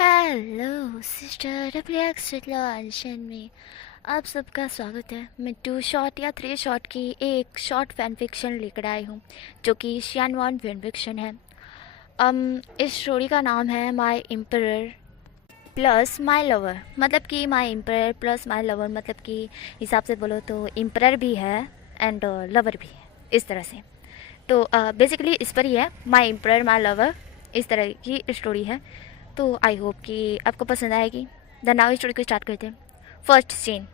Hello sister explanation में आप सबका स्वागत है। मैं 2 शॉट या 3 शॉट की एक शॉर्ट फैन फिक्शन लेकर आई हूँ जो कि शियानवान फैन फिक्शन है। इस स्टोरी का नाम है माई एम्परर प्लस माई लवर। मतलब कि माई एम्परर प्लस माई लवर, मतलब कि हिसाब से बोलो तो एम्परर भी है एंड लवर भी है, इस तरह से। तो बेसिकली इस पर ही है, माई एम्परर माई लवर, इस तरह की स्टोरी है। तो आई होप कि आपको पसंद आएगी। द नाउ स्टोरी को स्टार्ट करते हैं। फर्स्ट सीन,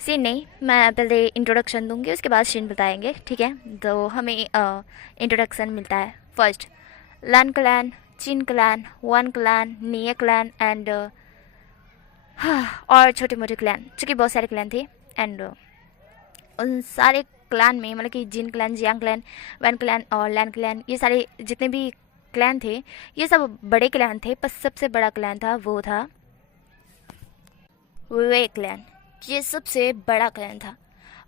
सीन नहीं, मैं पहले इंट्रोडक्शन दूंगी, उसके बाद सीन बताएंगे, ठीक है। तो हमें इंट्रोडक्शन मिलता है। फर्स्ट, लैन क्लैन, चिन क्लैन, वन क्लैन, निया क्लैन एंड और छोटे मोटे क्लैन, चूँकि बहुत सारे क्लैन थे। एंड उन सारे क्लैन में, मतलब कि Jin clan, Jiang clan, Wan clan और लैन क्लैन, ये सारे जितने भी क्लैन थे ये सब बड़े क्लैन थे, पर सबसे बड़ा क्लैन था वो था वे क्लैन। ये सबसे बड़ा क्लैन था।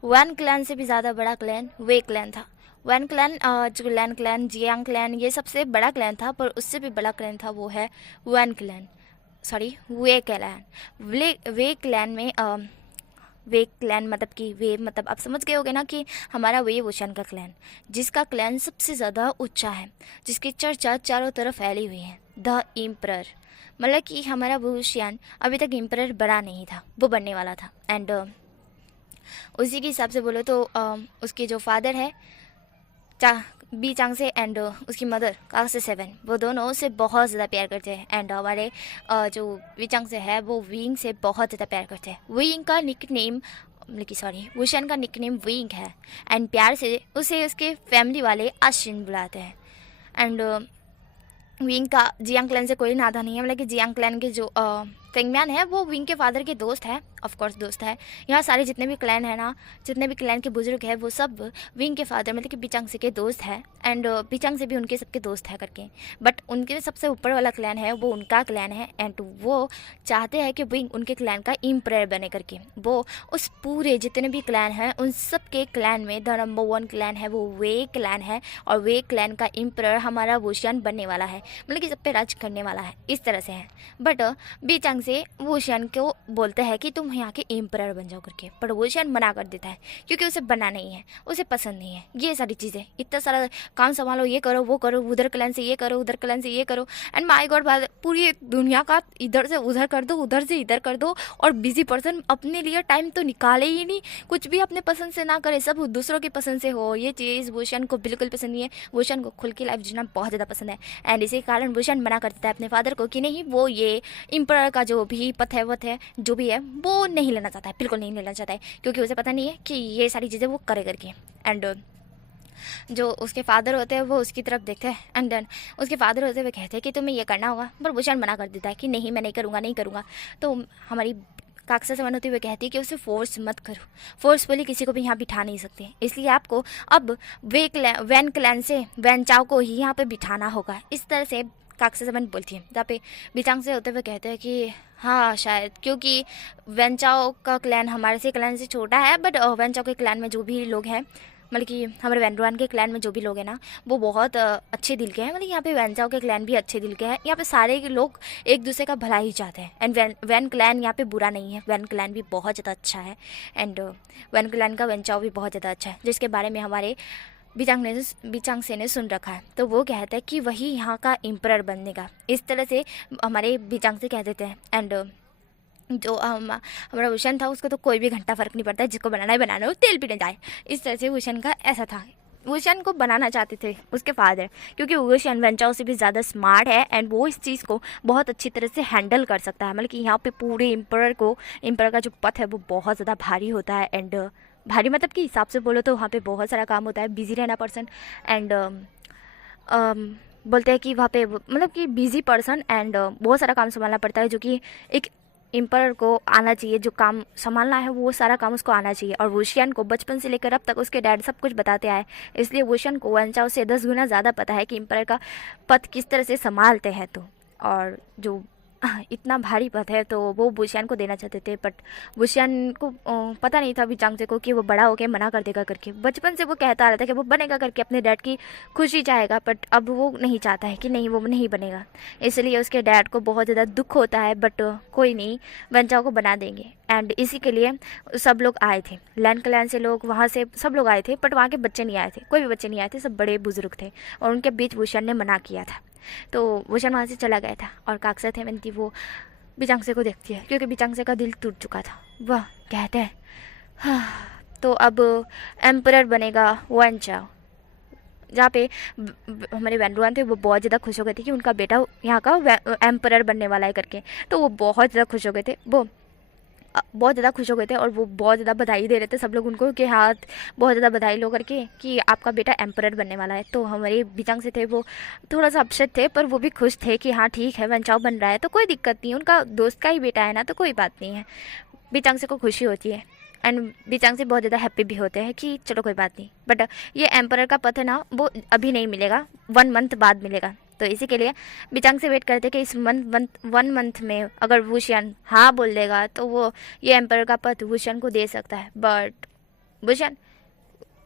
वन क्लैन से भी ज़्यादा बड़ा क्लैन वे क्लैन था। वन क्लैन, जो लैन क्लैन, जियांग क्लैन, ये सबसे बड़ा क्लैन था, पर उससे भी बड़ा क्लैन था वो है वन क्लैन, सॉरी वे क्लैन। वे क्लैन में वे क्लैन, मतलब कि वे, मतलब आप समझ गए होगे ना कि हमारा वे वोशन का क्लैन, जिसका क्लैन सबसे ज़्यादा ऊंचा है, जिसकी चर्चा चारों तरफ फैली हुई है, द इम्परर। मतलब कि हमारा वोशियन अभी तक इम्परर बना नहीं था, वो बनने वाला था। एंड उसी के हिसाब से बोलो तो उसके जो फादर है चा बी चांग से एंड उसकी मदर कांग से सेवन, वो दोनों उससे बहुत ज़्यादा प्यार करते हैं। एंड हमारे जो वी चांग से है वो विंग से बहुत ज़्यादा प्यार करते हैं। विंग का निक नेम, मतलब कि सॉरी, वुशन का निक नेम विंग है। एंड प्यार से उसे उसके फैमिली वाले आशिन बुलाते हैं। एंड विंग का जियांग क्लैन से कोई नाता नहीं है, मतलब कि जियांग क्लैन के जो फेंगम्यान है वो विंग के फादर के दोस्त है, ऑफ कोर्स दोस्त है। यहाँ सारे जितने भी क्लैन है ना, जितने भी क्लैन के बुजुर्ग हैं, वो सब विंग के फादर मतलब कि बिचांग से के दोस्त है। एंड बिचांग से भी उनके सबके दोस्त है करके, बट उनके सबसे ऊपर वाला क्लैन है वो उनका क्लैन है। एंड वो चाहते हैं कि विंग उनके क्लैन का इम्परर बने करके। वो उस पूरे जितने भी क्लैन हैं उन सब के क्लैन में द नंबर 1 क्लैन है वो वे क्लैन है, और वे क्लैन का इम्परर हमारा वोशियन बनने वाला है, मतलब कि सब पे राज करने वाला है, इस तरह से है। बट बीचांग से वोशियन को बोलते हैं कि तुम यहाँ के एम्परर बन जाओ करके, पर वोशियन मना कर देता है क्योंकि उसे बनना नहीं है, उसे पसंद नहीं है ये सारी चीज़ें। इतना सारा काम संभालो, ये करो वो करो, उधर क्लैन से ये करो, उधर क्लैन से ये करो, एंड माय गॉड, पूरी दुनिया का इधर से उधर कर दो, उधर से इधर कर दो, और बिजी पर्सन अपने लिए टाइम तो निकाले ही नहीं, कुछ भी अपने पसंद से ना करे, सब दूसरों की पसंद से हो। ये चीज़ वोशियन को बिल्कुल पसंद नहीं है। वोशियन को खुल की लाइफ जीना बहुत ज़्यादा पसंद है। एंड इसी कारण वोशियन मना करता है अपने फादर को कि नहीं, वो ये इम्परर का जो भी पथ है, वत है, जो भी है, वो नहीं लेना चाहता है, बिल्कुल नहीं लेना चाहता है, क्योंकि उसे पता नहीं है कि ये सारी चीज़ें वो करे करके। एंड जो उसके फादर होते हैं वो उसकी तरफ देखते हैं। एंड देन उसके फादर होते हुए कहते हैं कि तुम्हें ये करना होगा, पर भूषण मना कर देता है कि नहीं, मैं नहीं करूँगा, नहीं करूँगा। तो हमारी काक्सा से मन होते हुए कहती है कि उसे फोर्स मत करो, फोर्सफुली किसी को भी यहाँ बिठा नहीं सकते, इसलिए आपको अब वैन क्लैन से वैन चाओ को ही यहाँ पे बिठाना होगा, इस तरह से काक्सा से मन बोलती है। जहाँ पे बिचांग से होते हुए कहते हैं कि हाँ शायद, क्योंकि वेंचाओ का क्लैन हमारे से क्लैन से छोटा है, बट वेंचाओ के क्लैन में जो भी लोग हैं, मतलब कि हमारे वैनरुआन के क्लैन में जो भी लोग हैं ना, वो बहुत अच्छे दिल के हैं। मतलब यहाँ पे वैनचाओ के क्लैन भी अच्छे दिल के हैं, यहाँ पे सारे के लोग एक दूसरे का भला ही चाहते हैं। एंड वैन क्लैन यहाँ पे बुरा नहीं है, वैन क्लैन भी बहुत ज़्यादा अच्छा है। एंड वैन क्लैन का वैनचाओ भी बहुत ज़्यादा अच्छा है, जिसके बारे में हमारे बिचांग से ने सुन रखा है। तो वो कहता है कि वही यहाँ का इम्परर बनने का, इस तरह से हमारे बिचांग से कह देते हैं। एंड जो हमारा वुशन था उसको तो कोई भी घंटा फ़र्क नहीं पड़ता है, जिसको बनाना है बनाना हो, तेल पीने जाए, इस तरह से वुशन का ऐसा था। वुशन को बनाना चाहते थे उसके फादर, क्योंकि वुशन वेंचाओ से भी ज़्यादा स्मार्ट है एंड वो इस चीज़ को बहुत अच्छी तरह से हैंडल कर सकता है। मतलब कि यहाँ पे पूरे इम्परर का जो पथ है वो बहुत ज़्यादा भारी होता है। एंड भारी मतलब कि हिसाब से बोलो तो वहाँ पे बहुत सारा काम होता है, बिजी रहना पर्सन। एंड बोलते हैं कि वहाँ पे मतलब कि बिजी पर्सन एंड बहुत सारा काम संभालना पड़ता है, जो कि एक एम्परर को आना चाहिए, जो काम संभालना है वो सारा काम उसको आना चाहिए। और वुशियन को बचपन से लेकर अब तक उसके डैड सब कुछ बताते आए, इसलिए वुशियन को वेंचाओ से 10 गुना ज़्यादा पता है कि एम्परर का पथ किस तरह से संभालते हैं। तो और जो इतना भारी पद है, तो वो बुशियान को देना चाहते थे। बट बुशियान को पता नहीं था अभी चांगसे को कि वो बड़ा होकर मना कर देगा करके। बचपन से वो कहता आ रहा था कि वो बनेगा करके, अपने डैड की खुशी चाहेगा, बट अब वो नहीं चाहता है कि नहीं वो नहीं बनेगा। इसलिए उसके डैड को बहुत ज़्यादा दुख होता है, बट कोई नहीं, वेंचाओ को बना देंगे। एंड इसी के लिए सब लोग आए थे, लैंड क्लैन से लोग, वहाँ से सब लोग आए थे, बट वहाँ के बच्चे नहीं आए थे, कोई भी बच्चे नहीं आए थे, सब बड़े बुजुर्ग थे। और उनके बीच वुशन ने मना किया था, तो वुशन वहाँ से चला गया था। और काक्सा थे थी वो बिचांगसे को देखती है, क्योंकि बिचांगसे का दिल टूट चुका था। वह कहते हैं हाँ, तो अब एम्परर बनेगा वेंचाओ। जहाँ पे हमारे वैनरुआन थे वो बहुत ज़्यादा खुश हो गए थे कि उनका बेटा यहाँ का एम्परर बनने वाला है करके। तो वो बहुत ज़्यादा खुश हो गए थे, वो बहुत ज़्यादा खुश हो गए थे, और वो बहुत ज़्यादा बधाई दे रहे थे सब लोग उनको कि हाँ बहुत ज़्यादा बधाई लो करके कि आपका बेटा एम्परर बनने वाला है। तो हमारे बिचांग से थे वो थोड़ा सा अपसेट थे, पर वो भी खुश थे कि हाँ ठीक है वेंचाओ बन रहा है तो कोई दिक्कत नहीं, उनका दोस्त का ही बेटा है ना, तो कोई बात नहीं है। बिचांग से को खुशी होती है, एंड बिचांग से बहुत ज़्यादा हैप्पी भी होते हैं कि चलो कोई बात नहीं। बट ये एम्परर का पद है ना, वो अभी नहीं मिलेगा, 1 मंथ बाद मिलेगा। तो इसी के लिए बिचांग से वेट करते कि इस 1 मंथ में अगर वुशियन हाँ बोल देगा तो वो ये एम्परर का पद वुशियन को दे सकता है। बट वुशियन,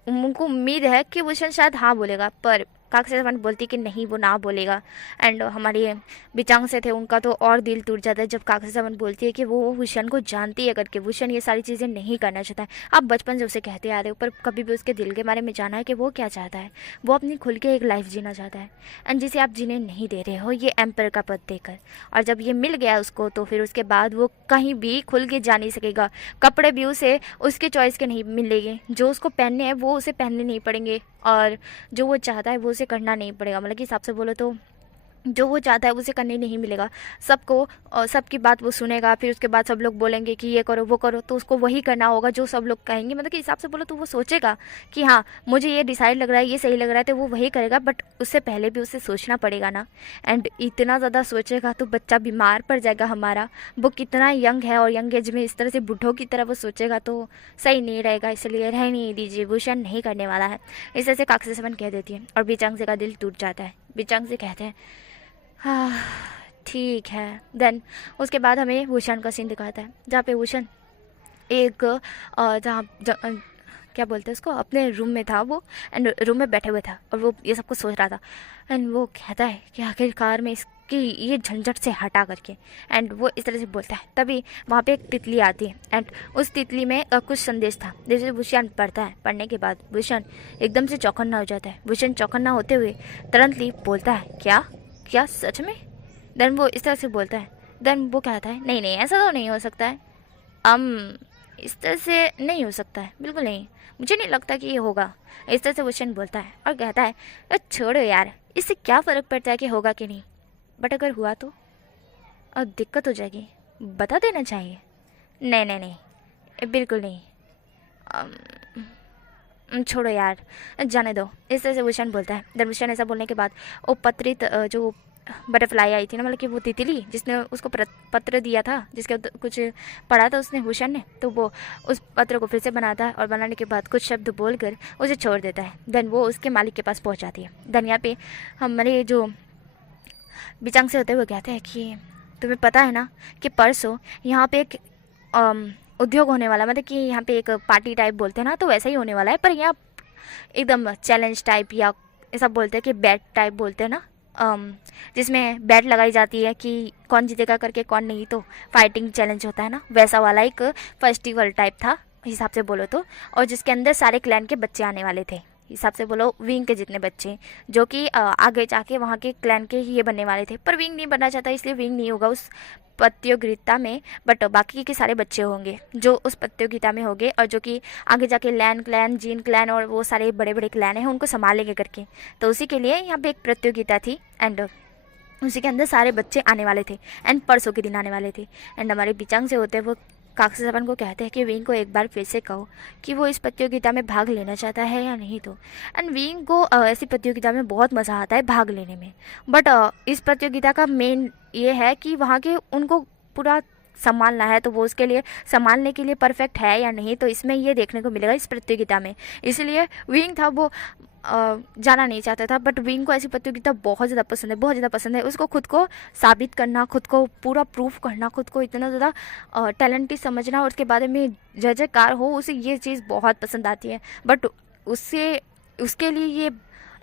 उनको उम्मीद है कि वुशियन शायद हाँ बोलेगा, पर काक्सा बोलती कि नहीं वो ना बोलेगा। एंड हमारे बिचांग से थे उनका तो और दिल टूट जाता है जब काक्सा बोलती है कि वो वुशियन को जानती है करके, वुशियन ये सारी चीज़ें नहीं करना चाहता है। आप बचपन से उसे कहते आ रहे हो, पर कभी भी उसके दिल के बारे में जाना है कि वो क्या चाहता है। वो अपनी खुल के एक लाइफ जीना चाहता है, एंड जिसे आप जीने नहीं दे रहे हो ये एम्पर का पद देकर। और जब ये मिल गया उसको तो फिर उसके बाद वो कहीं भी खुल के जा नहीं सकेगा। कपड़े भी उसे उसके चॉइस के नहीं मिलेंगे, जो उसको पहनने हैं वो उसे पहनने नहीं पड़ेंगे, और जो वो चाहता है वो उसे करना नहीं पड़ेगा। मतलब कि हिसाब से बोलो तो जो वो चाहता है उसे करने नहीं मिलेगा सबको, और सबकी बात वो सुनेगा। फिर उसके बाद सब लोग बोलेंगे कि ये करो वो करो, तो उसको वही करना होगा जो सब लोग कहेंगे। मतलब कि हिसाब से बोलो तो वो सोचेगा कि हाँ मुझे ये डिसाइड लग रहा है, ये सही लग रहा है, तो वो वही करेगा। बट उससे पहले भी उसे सोचना पड़ेगा ना, एंड इतना ज़्यादा सोचेगा तो बच्चा बीमार पड़ जाएगा हमारा। वो कितना यंग है, और यंग एज में इस तरह से बूढ़ों की तरह वो सोचेगा तो सही नहीं रहेगा। इसलिए रह नहीं दीजिए, भूषण नहीं करने वाला है। इस तरह से काक्सा सेवन कह देती है, और बिचांगसे का दिल टूट जाता है। बिचांगसे कहते हैं हाँ ठीक है। देन उसके बाद हमें वुशन का सीन दिखाता है, जहाँ पे वुशन एक क्या बोलते हैं उसको, अपने रूम में था वो, एंड रूम में बैठे हुए था और वो ये सब कुछ सोच रहा था। एंड वो कहता है कि आखिरकार में इसकी ये झंझट से हटा करके, एंड वो इस तरह से बोलता है। तभी वहाँ पे एक तितली आती है, एंड उस तितली में कुछ संदेश था, जैसे भूषण पढ़ता है। पढ़ने के बाद भूषण एकदम से चौकन्ना हो जाता है। भूषण चौकन्ना होते हुए तुरंत बोलता है क्या क्या सच में? देन वो इस तरह से बोलता है। देन वो कहता है नहीं नहीं ऐसा तो नहीं हो सकता है, इस तरह से नहीं हो सकता है, बिल्कुल नहीं, मुझे नहीं लगता कि ये होगा। इस तरह से वुशन बोलता है और कहता है छोड़ो यार, इससे क्या फ़र्क पड़ता है कि होगा कि नहीं, बट अगर हुआ तो दिक्कत हो जाएगी, बता देना चाहिए। नहीं नहीं नहीं बिल्कुल नहीं, छोड़ो यार जाने दो। इस तरह से वुशन बोलता है। देन वुशन ऐसा बोलने के बाद वो पत्रित जो बटरफ्लाई आई थी ना, मतलब कि वो तितली जिसने उसको पत्र दिया था, जिसके कुछ पढ़ा था उसने भूषण ने, तो वो उस पत्र को फिर से बनाता है और बनाने के बाद कुछ शब्द बोलकर उसे छोड़ देता है। देन वो उसके मालिक के पास पहुंच जाती है। देन यहाँ पे हमारे जो बिचांग से होते हुए कहते हैं कि तुम्हें पता है ना कि परसों यहाँ पे एक उद्योग होने वाला, मतलब कि यहाँ पे एक पार्टी टाइप बोलते हैं ना, तो वैसा ही होने वाला है, पर यहाँ एकदम चैलेंज टाइप या ऐसा बोलते हैं कि बैट टाइप बोलते हैं ना, जिसमें बैट लगाई जाती है कि कौन जीतेगा करके, कौन नहीं, तो फाइटिंग चैलेंज होता है ना, वैसा वाला एक फेस्टिवल टाइप था हिसाब से बोलो तो। और जिसके अंदर सारे क्लैन के बच्चे आने वाले थे, हिसाब से बोलो विंग के जितने बच्चे, जो कि आगे जाके वहाँ के क्लैन के ही ये बनने वाले थे। पर विंग नहीं बनना चाहता, इसलिए विंग नहीं होगा उस प्रतियोगिता में, बट बाकी के सारे बच्चे होंगे जो उस प्रतियोगिता में होंगे, और जो कि आगे जाके लैन क्लैन, जीन क्लैन और वो सारे बड़े बड़े क्लैन हैं उनको संभालेंगे करके। तो उसी के लिए यहाँ पे एक प्रतियोगिता थी, एंड उसी के अंदर सारे बच्चे आने वाले थे, एंड परसों के दिन आने वाले थे। एंड हमारे बिचांग से होते वो काक्सा सेवन को कहते हैं कि विंग को एक बार फिर से कहो कि वो इस प्रतियोगिता में भाग लेना चाहता है या नहीं। तो एंड विंग को ऐसी प्रतियोगिता में बहुत मज़ा आता है भाग लेने में, बट इस प्रतियोगिता का मेन ये है कि वहाँ के उनको पूरा संभालना है, तो वो उसके लिए संभालने के लिए परफेक्ट है या नहीं, तो इसमें ये देखने को मिलेगा इस प्रतियोगिता में। इसलिए विंग था वो जाना नहीं चाहता था, बट विंग को ऐसी प्रतियोगिता बहुत ज़्यादा पसंद है, बहुत ज़्यादा पसंद है। उसको खुद को साबित करना, खुद को पूरा प्रूफ करना, खुद को इतना ज़्यादा टैलेंटेड समझना और उसके बारे में जय जयकार हो, उसे ये चीज़ बहुत पसंद आती है। बट उसके लिए ये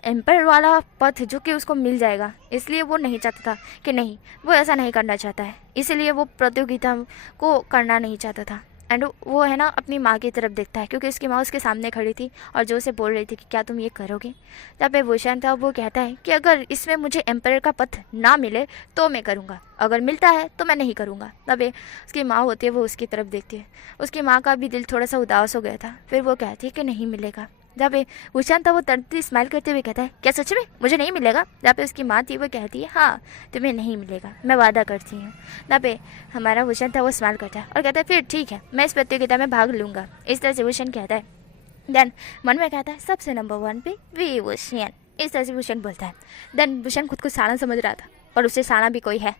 एम्पायर वाला पथ जो कि उसको मिल जाएगा, इसलिए वो नहीं चाहता था कि नहीं, वो ऐसा नहीं करना चाहता है, इसलिए वो प्रतियोगिता को करना नहीं चाहता था। एंड वो है ना अपनी माँ की तरफ देखता है, क्योंकि उसकी माँ उसके सामने खड़ी थी और जो उसे बोल रही थी कि क्या तुम ये करोगे। जब पे वुशन था वो कहता है कि अगर इसमें मुझे एम्पायर का पथ ना मिले तो मैं करूँगा, अगर मिलता है तो मैं नहीं करूँगा। तब उसकी माँ होती है, वो उसकी तरफ देखती है। उसकी माँ का भी दिल थोड़ा सा उदास हो गया था। फिर वो कहती है कि नहीं मिलेगा। जहाँ पे वुशन था वो तड़ती स्माइल करते हुए कहता है क्या सच में मुझे नहीं मिलेगा। जहाँ पे उसकी माँ थी वो कहती है हाँ तुम्हें नहीं मिलेगा, मैं वादा करती हूँ। जहाँ पे हमारा वुशन था वो स्माइल करता है और कहता है फिर ठीक है, मैं इस प्रतियोगिता में भाग लूँगा। इस तरह से वुशन कहता है। देन मन में कहता है सबसे नंबर 1 पे वी वुशन, इस तरह से वुशन बोलता है। देन वुशन खुद को साना समझ रहा था, और उससे साना भी कोई है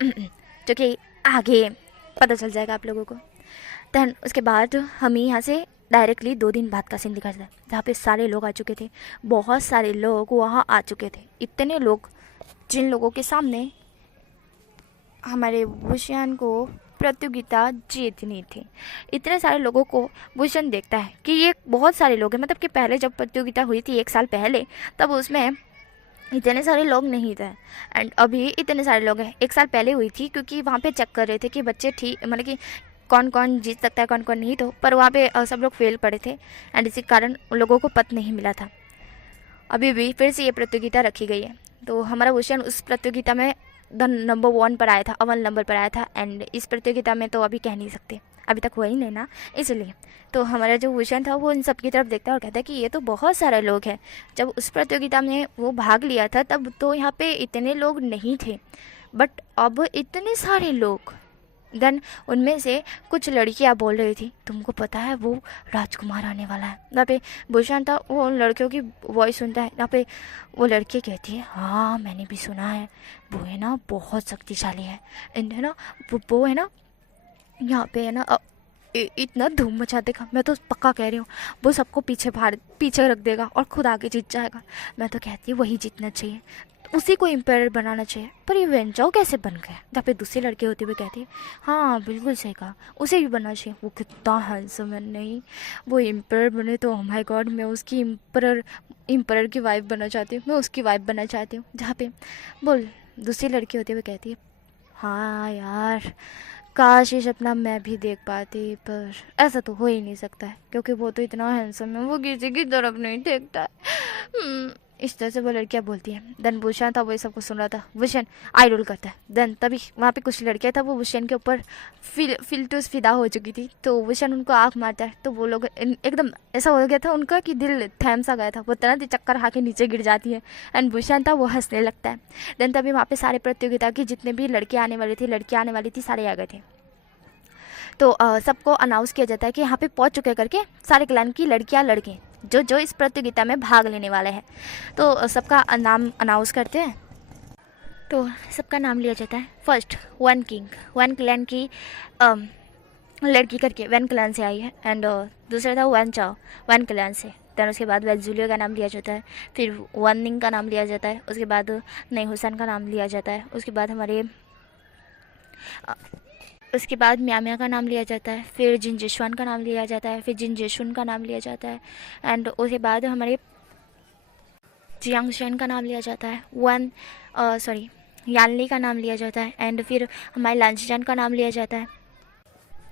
जो कि आगे पता चल जाएगा आप लोगों को। देन उसके बाद हमें यहाँ से डायरेक्टली 2 दिन बाद का सीन दिखाता है, जहाँ पे सारे लोग आ चुके थे, बहुत सारे लोग वहाँ आ चुके थे। इतने लोग जिन लोगों के सामने हमारे वुशन को प्रतियोगिता जीतनी थी। इतने सारे लोगों को वुशन देखता है कि ये बहुत सारे लोग हैं, मतलब कि पहले जब प्रतियोगिता हुई थी 1 साल पहले, तब उसमें इतने सारे लोग नहीं थे। एंड अभी इतने सारे लोग हैं। 1 साल पहले हुई थी क्योंकि वहाँ पे चेक कर रहे थे कि बच्चे ठीक, मतलब कि कौन कौन जीत सकता है कौन कौन नहीं, तो पर वहाँ पे सब लोग फेल पड़े थे एंड इसी कारण उन लोगों को पद नहीं मिला था। अभी भी फिर से ये प्रतियोगिता रखी गई है, तो हमारा वुशन उस प्रतियोगिता में नंबर 1 पर आया था, अव्वल नंबर पर आया था। एंड इस प्रतियोगिता में तो अभी कह नहीं सकते, अभी तक हुआ ही नहीं ना, इसलिए। तो हमारा जो वुशन था वो इन सब की तरफ देखता है और कहता है कि ये तो बहुत सारे लोग हैं। जब उस प्रतियोगिता में वो भाग लिया था तब तो यहाँ पे इतने लोग नहीं थे, बट अब इतने सारे लोग। देन उनमें से कुछ लड़कियां बोल रही थी तुमको पता है वो राजकुमार आने वाला है। यहाँ पे भूषण था वो उन लड़कियों की वॉइस सुनता है। यहाँ पे वो लड़की कहती है हाँ मैंने भी सुना है, वो है ना बहुत शक्तिशाली है, है ना वो है ना यहाँ पे है ना इतना धूम मचा देगा, मैं तो पक्का कह रही हूँ वो सबको पीछे रख देगा और खुद आगे जीत जाएगा। मैं तो कहती हूँ वही जीतना चाहिए, उसी को एम्पायर बनाना चाहिए। पर ये वेंचाओ कैसे बन गया। जहाँ पे दूसरी लड़की होती हुई कहती है हाँ बिल्कुल सही कहा, उसे भी बनना चाहिए, वो कितना हैंडसम है। नहीं वो एम्पायर बने तो माय गॉड मैं उसकी एम्पायर की वाइफ बनना चाहती हूँ, मैं उसकी वाइफ बनना चाहती हूँ। जहाँ पे बोल दूसरी लड़की होती हुई कहती है हाँ यार काश ये सपना मैं भी देख पाती, पर ऐसा तो हो ही नहीं सकता है क्योंकि वो तो इतना हैंडसम है, वो किसी की तरफ नहीं देखता है। इस तरह से वो लड़कियाँ बोलती हैं। देन भूषण था वो ये सबको सुन रहा था, भूषण आई रोल करता है। देन तभी वहाँ पे कुछ लड़कियाँ था वो भूषण के ऊपर फिल्टर्स फिदा हो चुकी थी, तो भूषण उनको आँख मारता है तो वो लोग एकदम ऐसा हो गया था उनका कि दिल थैम सा गया था, वो तरह चक्कर खा के नीचे गिर जाती है। एंड भूषण था वो हंसने लगता है। देन तभी वहाँ पे सारे प्रतियोगिता की जितने भी लड़कियाँ आने वाली थी सारे आ गए थे। तो सबको अनाउंस किया जाता है कि यहाँ पे पहुँच चुके करके सारे क्लैन की लड़कियाँ लड़के जो इस प्रतियोगिता में भाग लेने वाले हैं। तो सबका नाम अनाउंस करते हैं, तो सबका नाम लिया जाता है। फर्स्ट वन क्लैन की लड़की करके वन क्लैन से आई है। एंड दूसरा था वन चाओ वन क्लैन से। देन उसके बाद वेजूलियो का नाम लिया जाता है, फिर वन निंग का नाम लिया जाता है, उसके बाद नई हुसैन का नाम लिया जाता है, उसके बाद म्याम्या का नाम लिया जाता है, फिर जिनजिशवान का नाम लिया जाता है, फिर जिनजेशुन का नाम लिया जाता है। एंड उसके बाद हमारे जियांगशन का नाम लिया जाता है, यानली का नाम लिया जाता है। एंड फिर हमारे लांचजान का नाम लिया जाता है,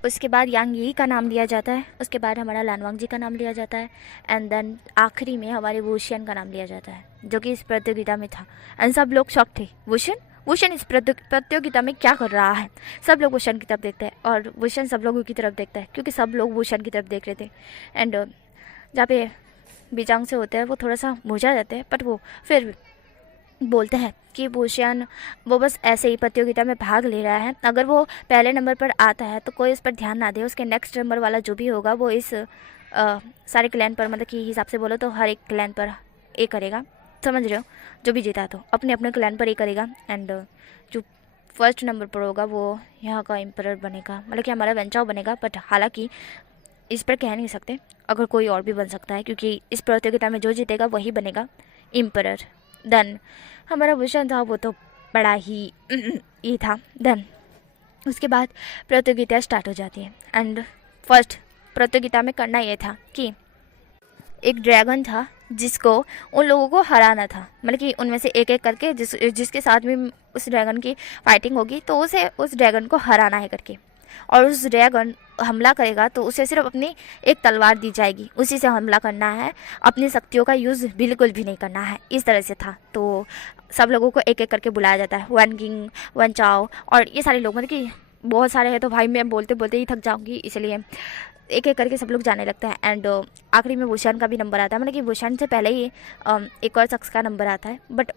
उसके बाद यांग यी का नाम लिया जाता है, उसके बाद हमारा लानवांग जी का नाम लिया जाता है। एंड देन आखिरी में हमारे वुशियन का नाम लिया जाता है जो कि इस प्रतियोगिता में था। एंड सब लोग शॉक थे, वुशन इस प्रतियोगिता में क्या कर रहा है। सब लोग वुशन की तरफ देखते हैं और वुशन सब लोगों की तरफ देखता है क्योंकि सब लोग वुशन की तरफ देख रहे थे। एंड जहाँ पे बीजांग से होते हैं वो थोड़ा सा मुरझा जाते हैं, बट वो फिर बोलते हैं कि वुशन वो बस ऐसे ही प्रतियोगिता में भाग ले रहा है, अगर वो पहले नंबर पर आता है तो कोई उस पर ध्यान ना दे, उसके नेक्स्ट नंबर वाला जो भी होगा वो इस सारे क्लैन पर, मतलब कि हिसाब से बोलो तो हर एक क्लैन पर ए करेगा, समझ रहे हो, जो भी जीता तो अपने अपने क्लैन पर ही करेगा। एंड जो फर्स्ट नंबर पर होगा वो यहाँ का एम्परर बनेगा, मतलब कि हमारा वेंचाओ बनेगा। बट हालांकि इस पर कह नहीं सकते, अगर कोई और भी बन सकता है, क्योंकि इस प्रतियोगिता में जो जीतेगा वही बनेगा एम्परर। देन हमारा भूषण था वो तो बड़ा ही ये था। देन उसके बाद प्रतियोगिता स्टार्ट हो जाती है। एंड फर्स्ट प्रतियोगिता में करना ये था कि एक ड्रैगन था जिसको उन लोगों को हराना था, मतलब कि उनमें से एक एक करके जिसके साथ भी उस ड्रैगन की फाइटिंग होगी तो उसे उस ड्रैगन को हराना है करके। और उस ड्रैगन हमला करेगा तो उसे सिर्फ अपनी एक तलवार दी जाएगी, उसी से हमला करना है, अपनी शक्तियों का यूज़ बिल्कुल भी नहीं करना है। इस तरह से था। तो सब लोगों को एक एक करके बुलाया जाता है, वन किंग, वन चाओ, और ये सारे लोग, मतलब कि बहुत सारे हैं तो भाई मैं बोलते बोलते ही थक जाऊंगी, इसलिए एक एक करके सब लोग जाने लगते हैं। एंड आखिरी में भूषण का भी नंबर आता है, मतलब कि भूषण से पहले ही एक और शख्स का नंबर आता है, बट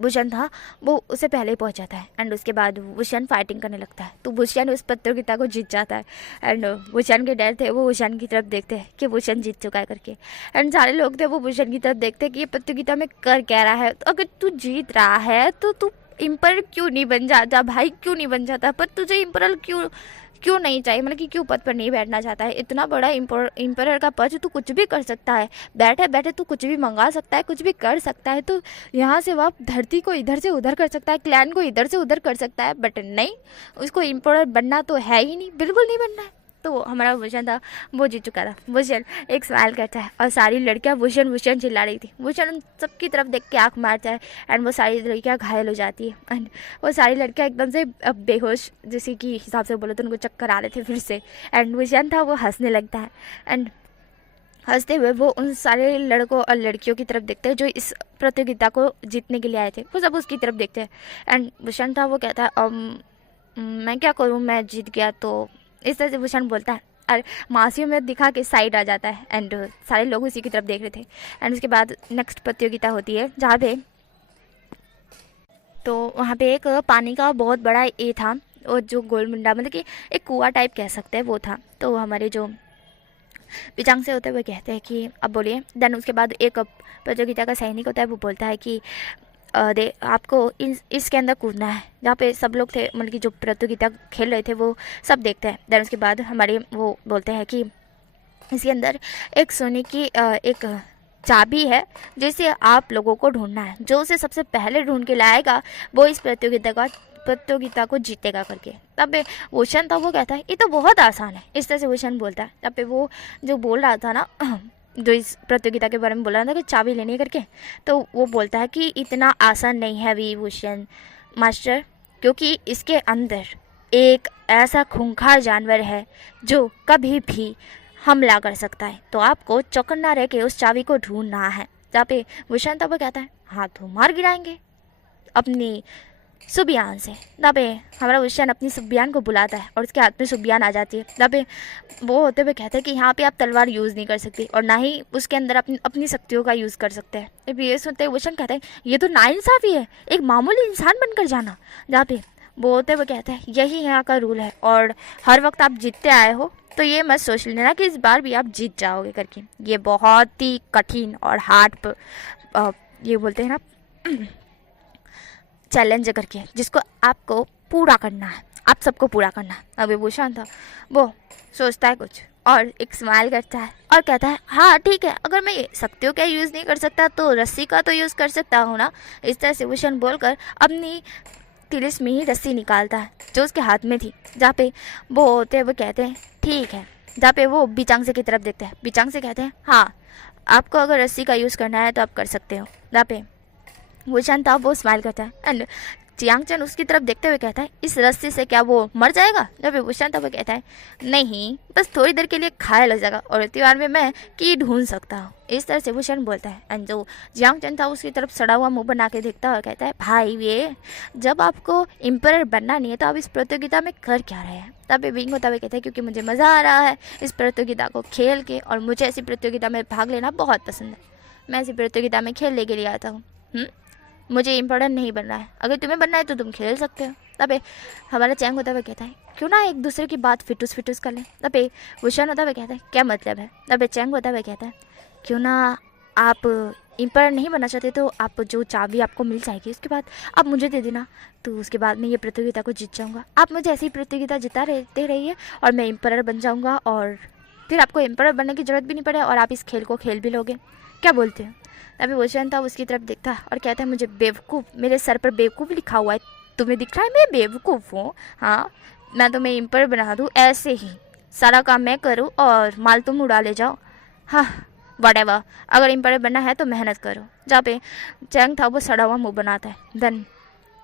भूषण था वो उससे पहले ही पहुंच जाता है। एंड उसके बाद भूषण फाइटिंग करने लगता है तो भूषण उस प्रतियोगिता को जीत जाता है। एंड भूषण के डर थे वो भूषण की तरफ देखते हैं कि भूषण जीत चुका है करके। एंड सारे लोग थे वो भूषण की तरफ देखते हैं कि ये प्रतियोगिता में कर क्या रहा है, तो अगर तू जीत रहा है तो तू इम्पर क्यों नहीं बन जाता भाई, क्यों नहीं बन जाता, पर तुझे इम्परल क्यों नहीं चाहिए, मतलब कि क्यों पद पर नहीं बैठना चाहता है। इतना बड़ा इम्परर का पद, तू कुछ भी कर सकता है, बैठे बैठे तू कुछ भी मंगा सकता है, कुछ भी कर सकता है, तो यहाँ से वह धरती को इधर से उधर कर सकता है, क्लैन को इधर से उधर कर सकता है, बट नहीं, उसको इम्परर बनना तो है ही नहीं, बिल्कुल नहीं बनना है। तो हमारा भूषण था वो जीत चुका था। भूषण एक स्माइल करता है और सारी लड़कियां भूषण भूषण चिल्ला रही थी। भूषण उन सबकी तरफ देख के आँख मारता है एंड वो सारी लड़कियां घायल हो जाती है। एंड वो सारी लड़कियां एकदम से बेहोश जैसे कि हिसाब से बोलो तो उनको चक्कर आ रहे थे फिर से। एंड भूषण था वो हंसने लगता है एंड हंसते हुए वो उन सारे लड़कों और लड़कियों की तरफ देखते हैं जो इस प्रतियोगिता को जीतने के लिए आए थे, वो सब उसकी तरफ देखते हैं। एंड भूषण था वो कहता है मैं क्या करूँ, मैं जीत गया तो, इस तरह से भूषण बोलता है और मासियों में दिखा के साइड आ जाता है। एंड सारे लोग उसी की तरफ देख रहे थे। एंड उसके बाद नेक्स्ट प्रतियोगिता होती है जहाँ पे तो वहाँ पे एक पानी का बहुत बड़ा ये था, और जो गोल मुंडा मतलब कि एक कुआं टाइप कह सकते हैं वो था। तो हमारे जो पिचांग से होते हुए कहते हैं कि अब बोलिए। देन उसके बाद एक प्रतियोगिता का सैनिक होता है वो बोलता है कि आपको इसके अंदर कूदना है, जहाँ पे सब लोग थे मतलब कि जो प्रतियोगिता खेल रहे थे वो सब देखते हैं। देन उसके बाद हमारे वो बोलते हैं कि इसके अंदर एक सोने की एक चाबी है जिसे आप लोगों को ढूंढना है, जो उसे सबसे पहले ढूंढ के लाएगा वो इस प्रतियोगिता को जीतेगा करके। तब पे भूषण था वो कहता है ये तो बहुत आसान है, इस तरह से भूषण बोलता है। तब पे वो जो बोल रहा था ना जो इस प्रतियोगिता के बारे में बोल रहा था कि चाबी लेने करके, तो वो बोलता है कि इतना आसान नहीं है विभूषण मास्टर, क्योंकि इसके अंदर एक ऐसा खूंखार जानवर है जो कभी भी हमला कर सकता है, तो आपको चौकन्ना रह के उस चाबी को ढूंढना है। जहाँ पे भूषण तब कहता है हाँ तो मार गिराएंगे अपनी सुबियान से। तब हमारा भूषण अपनी सुबियान को बुलाता है और उसके हाथ में सुबियान आ जाती है। तब वो होते हुए कहते हैं कि यहाँ पे आप तलवार यूज़ नहीं कर सकती और ना ही उसके अंदर अपनी शक्तियों का यूज़ कर सकते हैं। जब ये सुनते हैं भूषण कहते हैं ये तो नाइंसाफ़ी है, एक मामूली इंसान बनकर जाना। जहाँ पे वो होते हुए कहते हैं यही यहाँ का रूल है और हर वक्त आप जीतते आए हो, तो ये मत सोच लेना कि इस बार भी आप जीत जाओगे करके। ये बहुत ही कठिन और हार्ड ये बोलते हैं ना चैलेंज करके, जिसको आपको पूरा करना है, आप सबको पूरा करना है। अभी भूषण था वो सोचता है कुछ और एक स्माइल करता है और कहता है हाँ ठीक है, अगर मैं शक्तियों का यूज़ नहीं कर सकता तो रस्सी का तो यूज़ कर सकता हूँ ना। इस तरह से भूषण बोलकर अपनी तिलिस्मी रस्सी निकालता है जो उसके हाथ में थी। जहाँ पे वो होते हैं वो कहते हैं ठीक है। जहाँ पे वो बिचांगसे की तरफ देखते हैं, बिचांगसे कहते हैं हाँ आपको अगर रस्सी का यूज़ करना है तो आप कर सकते हो। जहाँ पे भूषण था वो स्माइल करता है एंड चियांगचन उसकी तरफ देखते हुए कहता है इस रस्सी से क्या वो मर जाएगा। जब भूषण था वो कहता है नहीं, बस थोड़ी देर के लिए घायल हो जाएगा और त्योहार में मैं की ढूंढ सकता हूँ। इस तरह से भूषण बोलता है एंड जो जियांगचन था उसकी तरफ सड़ा हुआ मुंह बना के देखता है और कहता है भाई ये जब आपको एम्परर बनना नहीं है तो आप इस प्रतियोगिता में कर क्या रहे हैं। तब विंग होता हुआ कहता है क्योंकि मुझे मज़ा आ रहा है इस प्रतियोगिता को खेल के और मुझे ऐसी प्रतियोगिता में भाग लेना बहुत पसंद है। मैं ऐसी प्रतियोगिता में खेलने के लिए आता हूँ। मुझे इम्पोर्टेंट नहीं बनना है, अगर तुम्हें बनना है तो तुम खेल सकते हो। तब हमारा चैंग होता हुआ कहता है क्यों ना एक दूसरे की बात फिटूस फिटूस कर लें। तब भूषण होता हुआ कहता है क्या मतलब है। तब चैंग होता हुआ कहता है क्यों ना आप इम्पोर्टेंट नहीं बनना चाहते तो आप जो चाबी आपको मिल जाएगी उसके बाद आप मुझे दे देना, तो उसके बाद मैं ये प्रतियोगिता को जीत जाऊँगा। आप मुझे ऐसी प्रतियोगिता जिता रहते रहिए और मैं इम्पोर्टर बन जाऊँगा और फिर आपको एम्पर बनने की ज़रूरत भी नहीं पड़े और आप इस खेल को खेल भी लोगे। क्या बोलते हैं? तभी वुशन था उसकी तरफ देखता है और कहता है मुझे बेवकूफ़, मेरे सर पर बेवकूफ़ लिखा हुआ है, तुम्हें दिख रहा है मैं बेवकूफ़ हूँ? हाँ, मैं तुम्हें एम्पर बना दूँ ऐसे ही, सारा काम मैं करूँ और माल तुम उड़ा ले जाओ। हाँ वटेवर, अगर एम्पर बनना है तो मेहनत करो। जहाँ पे चैंग था वो सड़ा हुआ मुँह बनाता है। देन